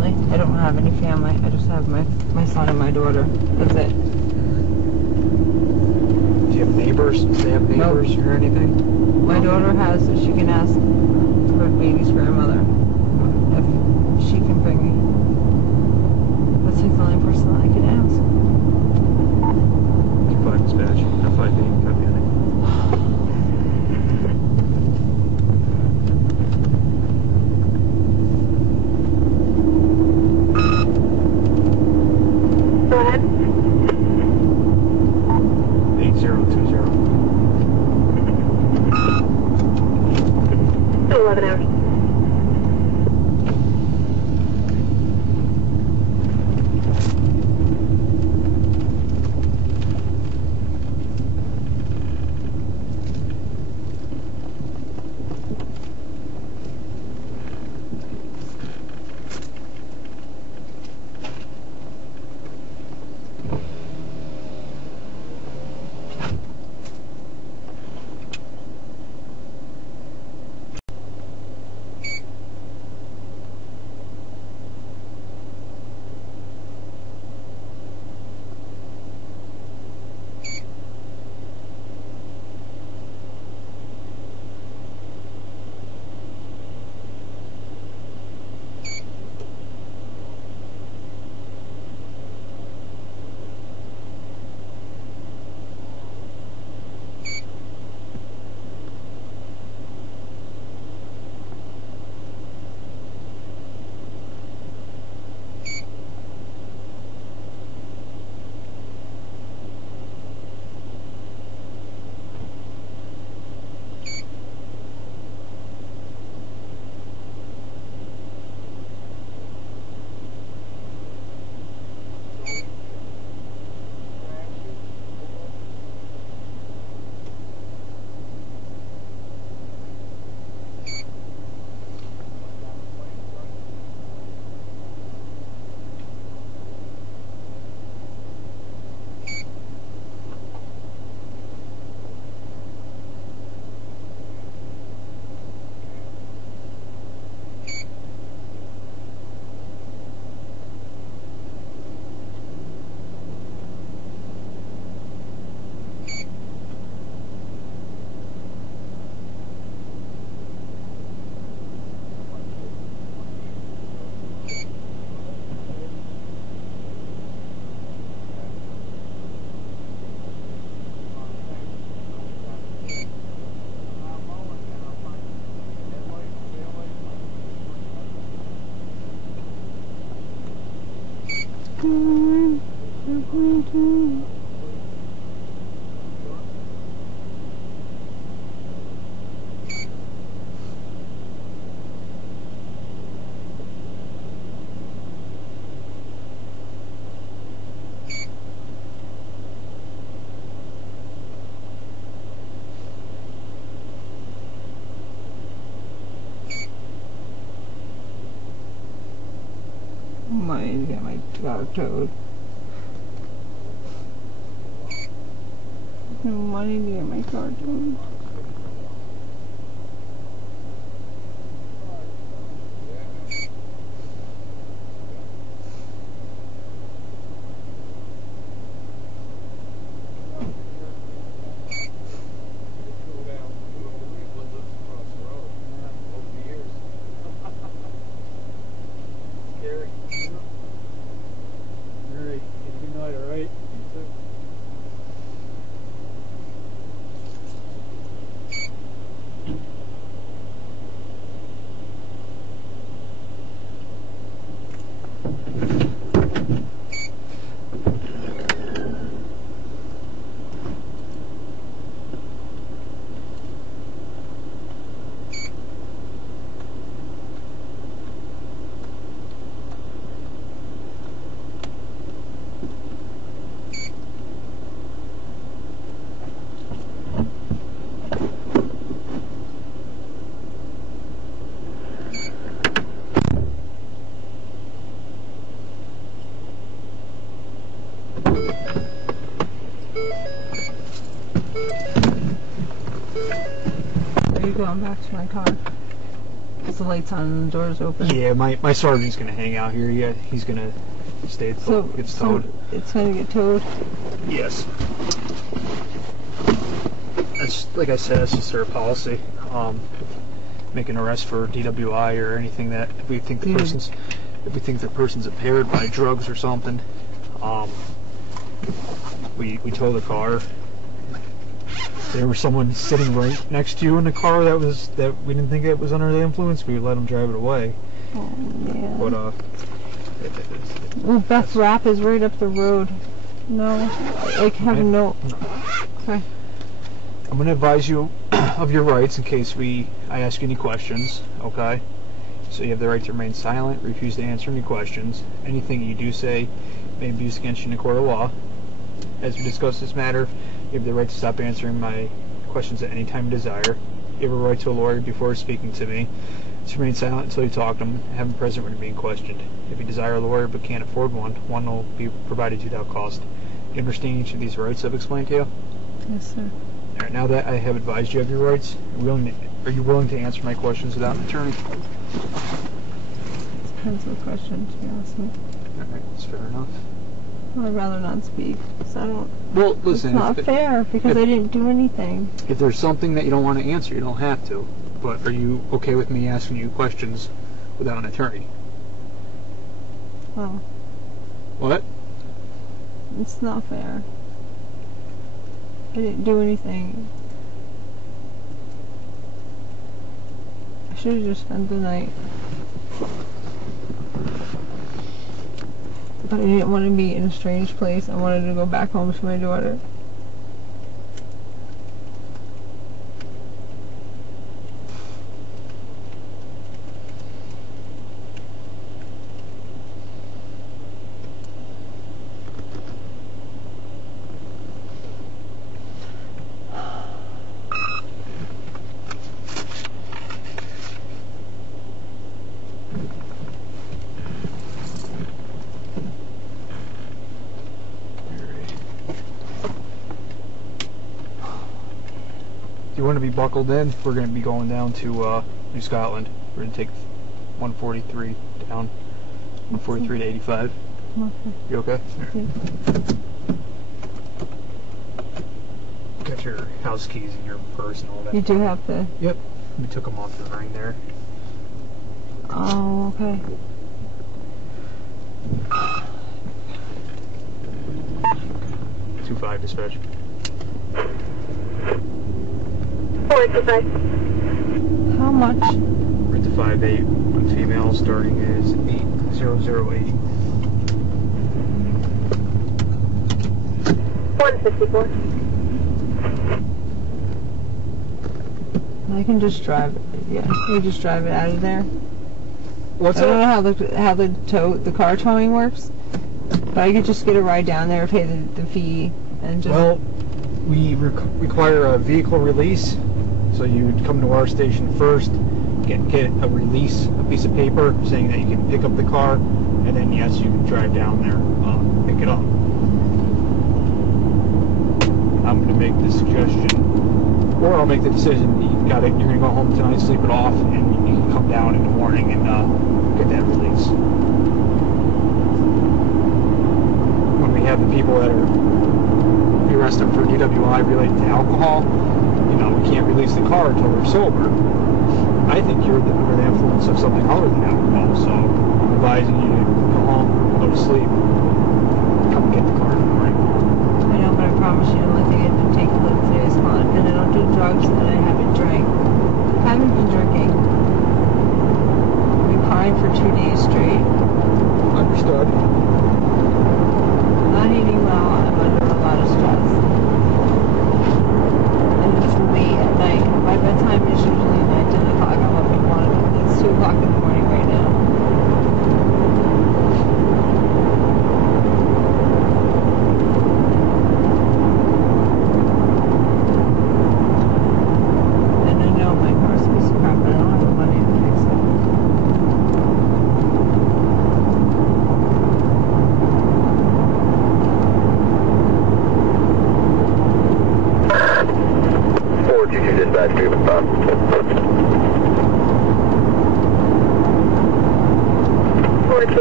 family. I don't have any family. I just have my son and my daughter. That's it. Do you have neighbors? Do they have neighbors or anything? My daughter has, she can ask her baby's grandmother if she can bring me. That's like the only person that I can ask. Keep on dispatch. F5B, copy on it. Go ahead. 8020. 11 hours. Money to get my car towed. No money to get my car towed. Are you going back to my car? Because the light's on and the door's open. Yeah, my sergeant's gonna hang out here. Yeah, he's gonna stay until it gets towed. It's gonna get towed? Yes. That's, like I said, that's just our policy. Make an arrest for DWI or anything that if we think the person's impaired by drugs or something, we tow the car. There was someone sitting right next to you in the car that we didn't think it was under the influence. We would let them drive it away. Oh man. But well, Beth Rapp is right up the road. No, like have no. Okay. I'm going to advise you of your rights in case I ask you any questions, okay? So you have the right to remain silent, refuse to answer any questions. Anything you do say may be used against you in a court of law. As we discuss this matter, you have the right to stop answering my questions at any time you desire. You have a right to a lawyer before speaking to me. To remain silent until you talk to them, have them present when you're being questioned. If you desire a lawyer but can't afford one will be provided to you without cost. Do you understand each of these rights I've explained to you? Yes, sir. Alright, now that I have advised you of your rights, are you willing to answer my questions without an attorney? Depends what questions you ask me. Alright, that's fair enough. Well, I'd rather not speak, because I don't... Well, listen... It's not fair, because I didn't do anything. If there's something that you don't want to answer, you don't have to. But are you okay with me asking you questions without an attorney? Well... What? It's not fair. I didn't do anything. I should have just spent the night. But I didn't want to be in a strange place. I wanted to go back home to my daughter. You want to be buckled in? We're going to be going down to New Scotland. We're going to take 143 down, 143 to 85. Okay. You okay? Yeah. Got your house keys in your purse and all that. You do have to... Yep. We took them off the ring there. Oh, okay. 2-5 dispatch. 425. How much? We're at the 5-8. One female starting is 80080. 154. I can just drive it. Yeah, we just drive it out of there. What's I don't that? know how the car towing works, but I could just get a ride down there, pay the fee, and just... Well, we require a vehicle release, so you'd come to our station first, get a release, a piece of paper saying that you can pick up the car, and then yes, you can drive down there, pick it up. I'm going to make the suggestion, or I'll make the decision. You're going to go home tonight, sleep it off, and you can come down in the morning and get that release. When we have the people that we arrest them for DWI related to alcohol, we can't release the car until they're sober. I think you're under the influence of something other than alcohol, so I'm advising you to go home, go to sleep, come get the car in the morning. I know, but I promise you, the only thing I didn't take today is fun, and I don't do drugs, and I haven't drank. I haven't been drinking. I've been crying for 2 days straight. Understood. I'm not eating well. I'm under a lot of stress. And it's late at night. My bedtime is usually 9, 10 o'clock. I'm up at 1. It's 2 o'clock in the morning right now. And I know my car's a piece of crap, but I don't have the money to fix it. Dispatch,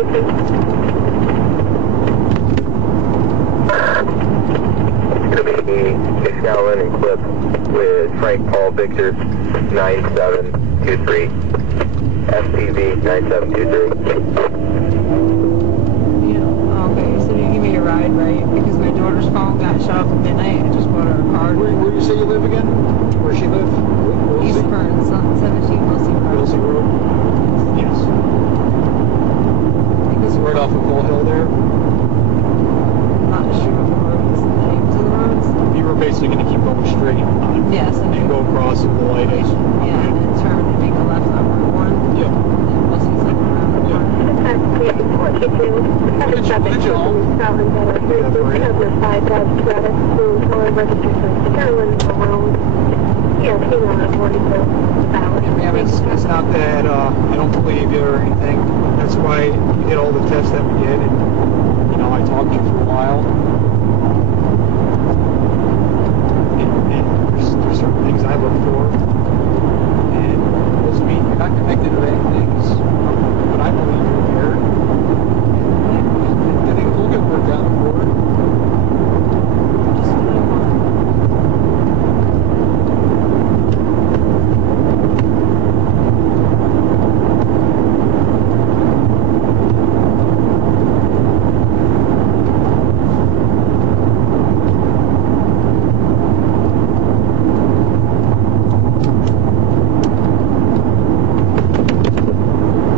It's going to be 6 gallon and clip with Frank Paul Victor 9723. FPV 9723. Yeah, okay, so you give me a ride, right? Because my daughter's phone got shut off at midnight. I just bought her a card. Where do you say you live again? Where she live? East Burns, 17 Wilsey Road. Wilsey Road? Yes. Because Right off of Bull Hill there. I'm not sure of the roads, the names of the roads. You were basically going to keep going straight on. Yes, And go across where the light is. Yeah, and then turn and make a left on Route 1. Yep. And then Wilsey's like around the corner. Ma'am, it's not that I don't believe you or anything. That's why we did all the tests that we did, and I talked to you for a while. And there's certain things I look for, and it doesn't mean you're not connected to anything. But I believe you're there. And things will get worked out for it. Just what I want.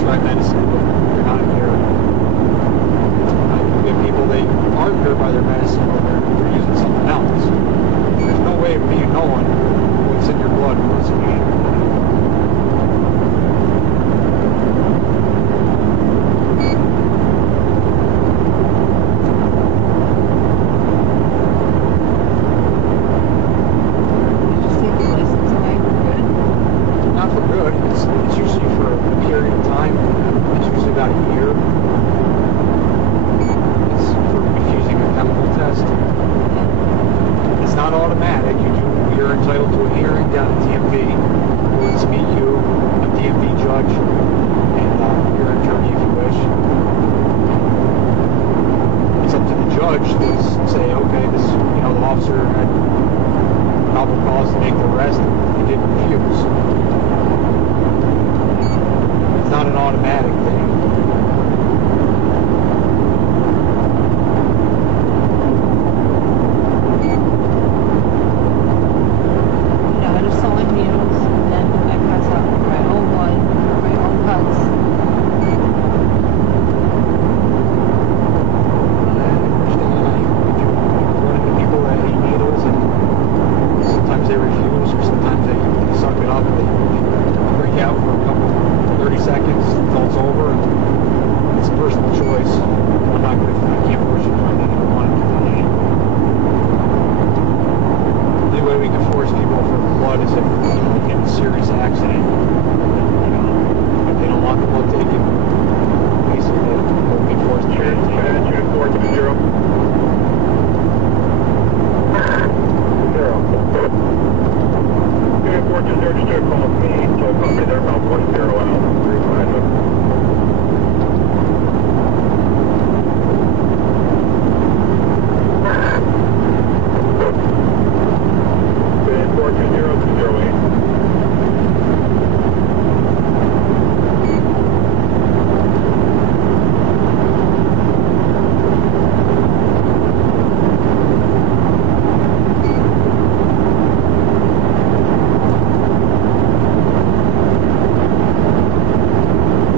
prescribed medicine, but they're not here. We have people, they are here by their medicine, but they're using something else. There's no way of me knowing what's in your blood and what's in your blood. It's usually for a period of time. It's usually about a year. It's for refusing a chemical test. It's not automatic. You're entitled to a hearing down at DMV. We'll speak you, a DMV judge, and your attorney if you wish. It's up to the judge to say, okay, this, the officer had probable cause to make the arrest and he didn't refuse. It's not an automatic thing. I just saw my needles and then I pass out with my own blood, my own cuts. I understand. You run into people that hate needles and sometimes they refuse or sometimes they suck it up and they freak out for a couple 30 seconds until it's over, and it's a personal choice. I can't force you to do anything you don't want to do. The only way we can force people for blood is if they get in a serious accident. If they don't want the blood taken, basically they'll be forced to take it. Transport 420. 0. Unit 420, just call me. So copy, they're about 10 out. 35. Unit 420-208.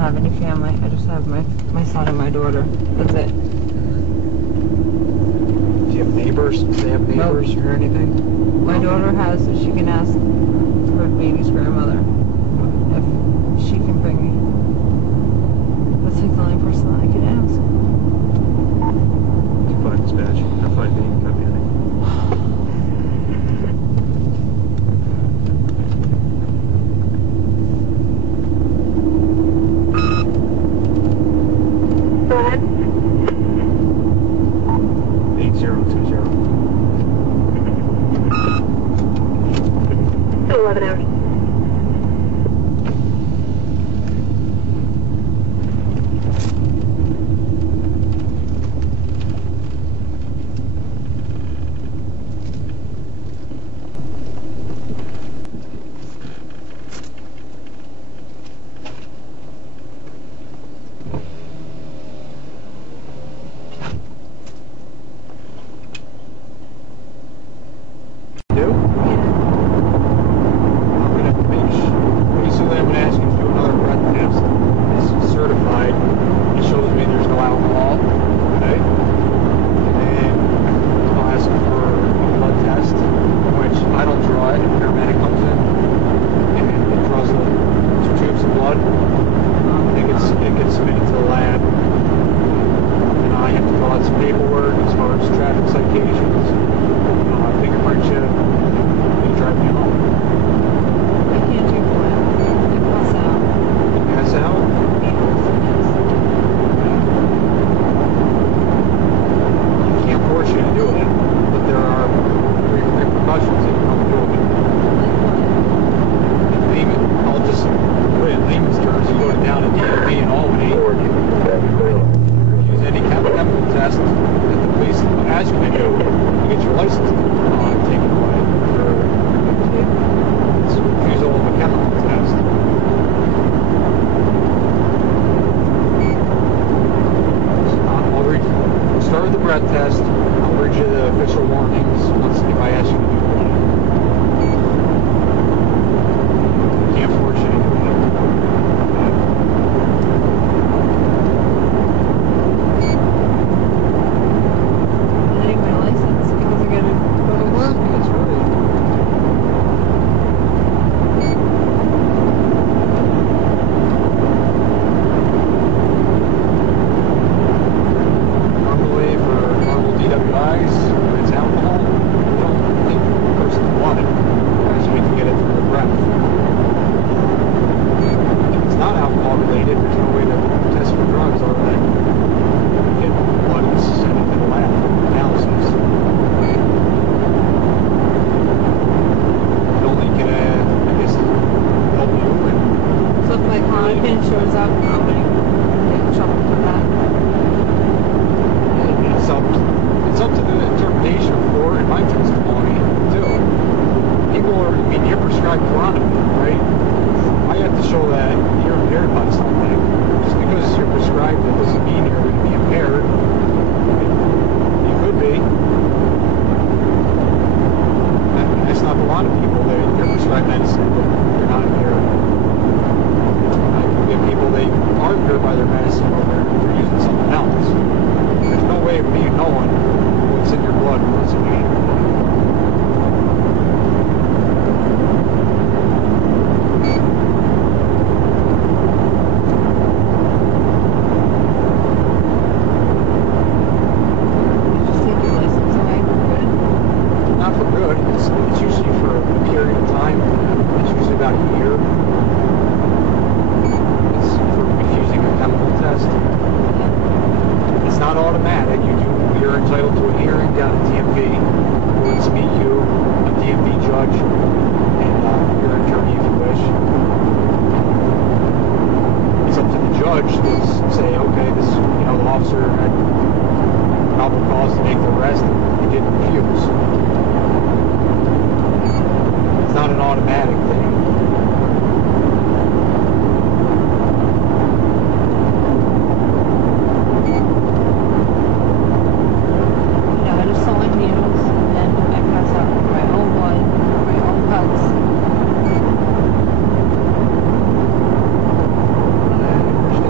have any family. I just have my son and my daughter. That's it. Do you have neighbors? Do they have neighbors or anything? My daughter has, she can ask her baby's grandmother if she can bring me. That's like the only person that I can ask. Fine, dispatch. F5B, copy any. Go ahead. 8020. Still 11 hours. Breath test. I'll read you the official warnings once if I ask you to do one. Can't force you to do it. I'm getting my license because I gotta go to work. That's right. Normally for normal DWIs, when it's alcohol, we don't take the person's blood, so we can get it through the breath. If it's not alcohol related, there's no way to test for drugs other than get blood and send it to the lab for analysis. It only can, I guess, help you and So if my chronic pin shows up, I'm gonna get in trouble for that. it's up to the interpretation of court and my testimony too. People are, I mean, you're prescribed Klonopin, right? I have to show that you're impaired by something. Just because you're prescribed it doesn't mean you're going to be impaired. You could be. That's not a lot of people. They're prescribed medicine, but they're not impaired. I can get people, they are impaired by their medicine, or they're using something else. There's no way of me knowing what's in your blood and what's in your blood. Just take your license away. Good. Not for good. It's usually for a period of time. It's usually about a year. It's for refusing a chemical test. It's not automatic. You're entitled to a hearing down at DMV. We'll meet you, a DMV judge, and your attorney if you wish. It's up to the judge to say, okay, this, the officer had probable cause to make the arrest, and he didn't refuse. It's not an automatic thing. I just saw my needles and I pass out my own blood, my own cuts. Where's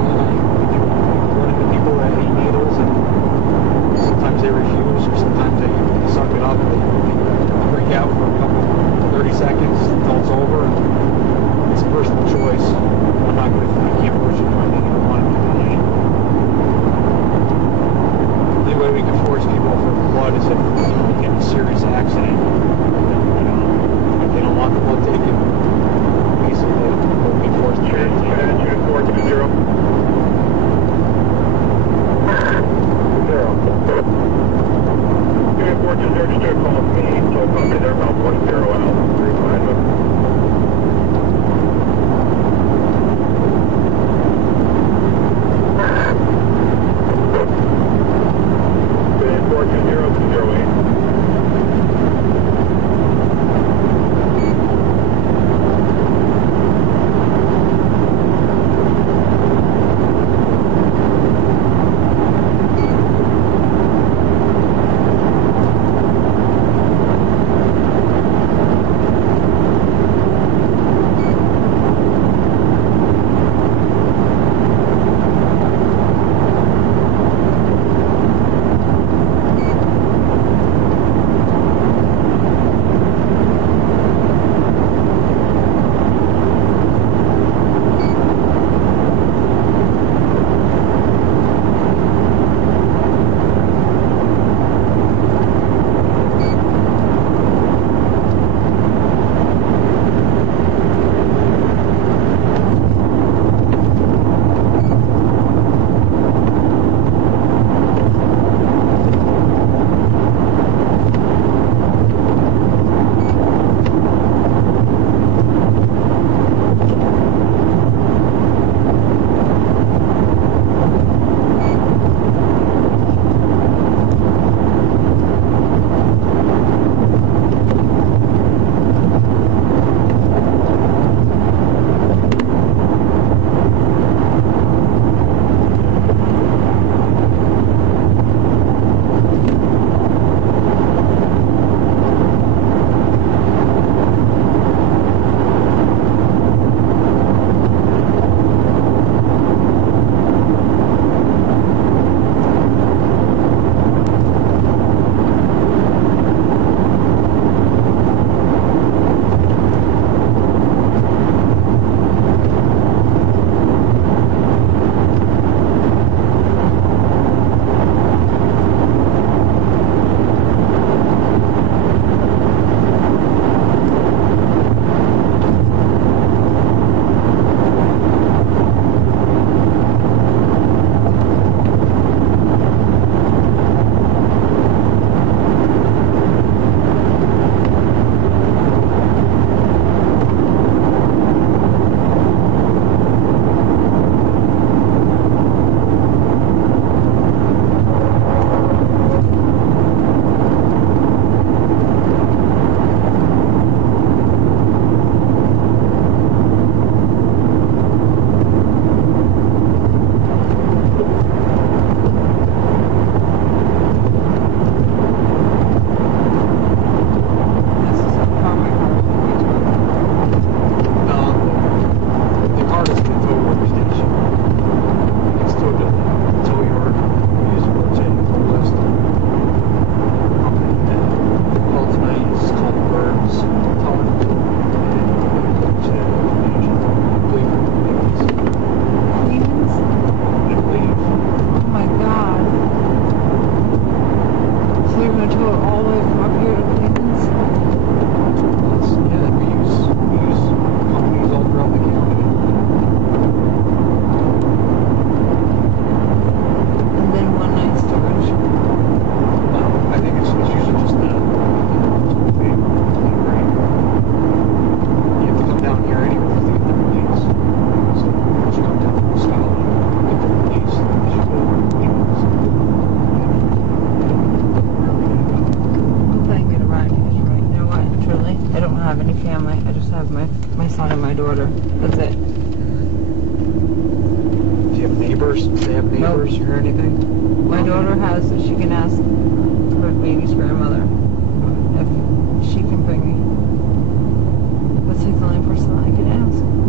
That's it. Do you have neighbors? Do they have neighbors or anything? My daughter has, so she can ask her baby's grandmother if she can bring me. That's like the only person I could ask.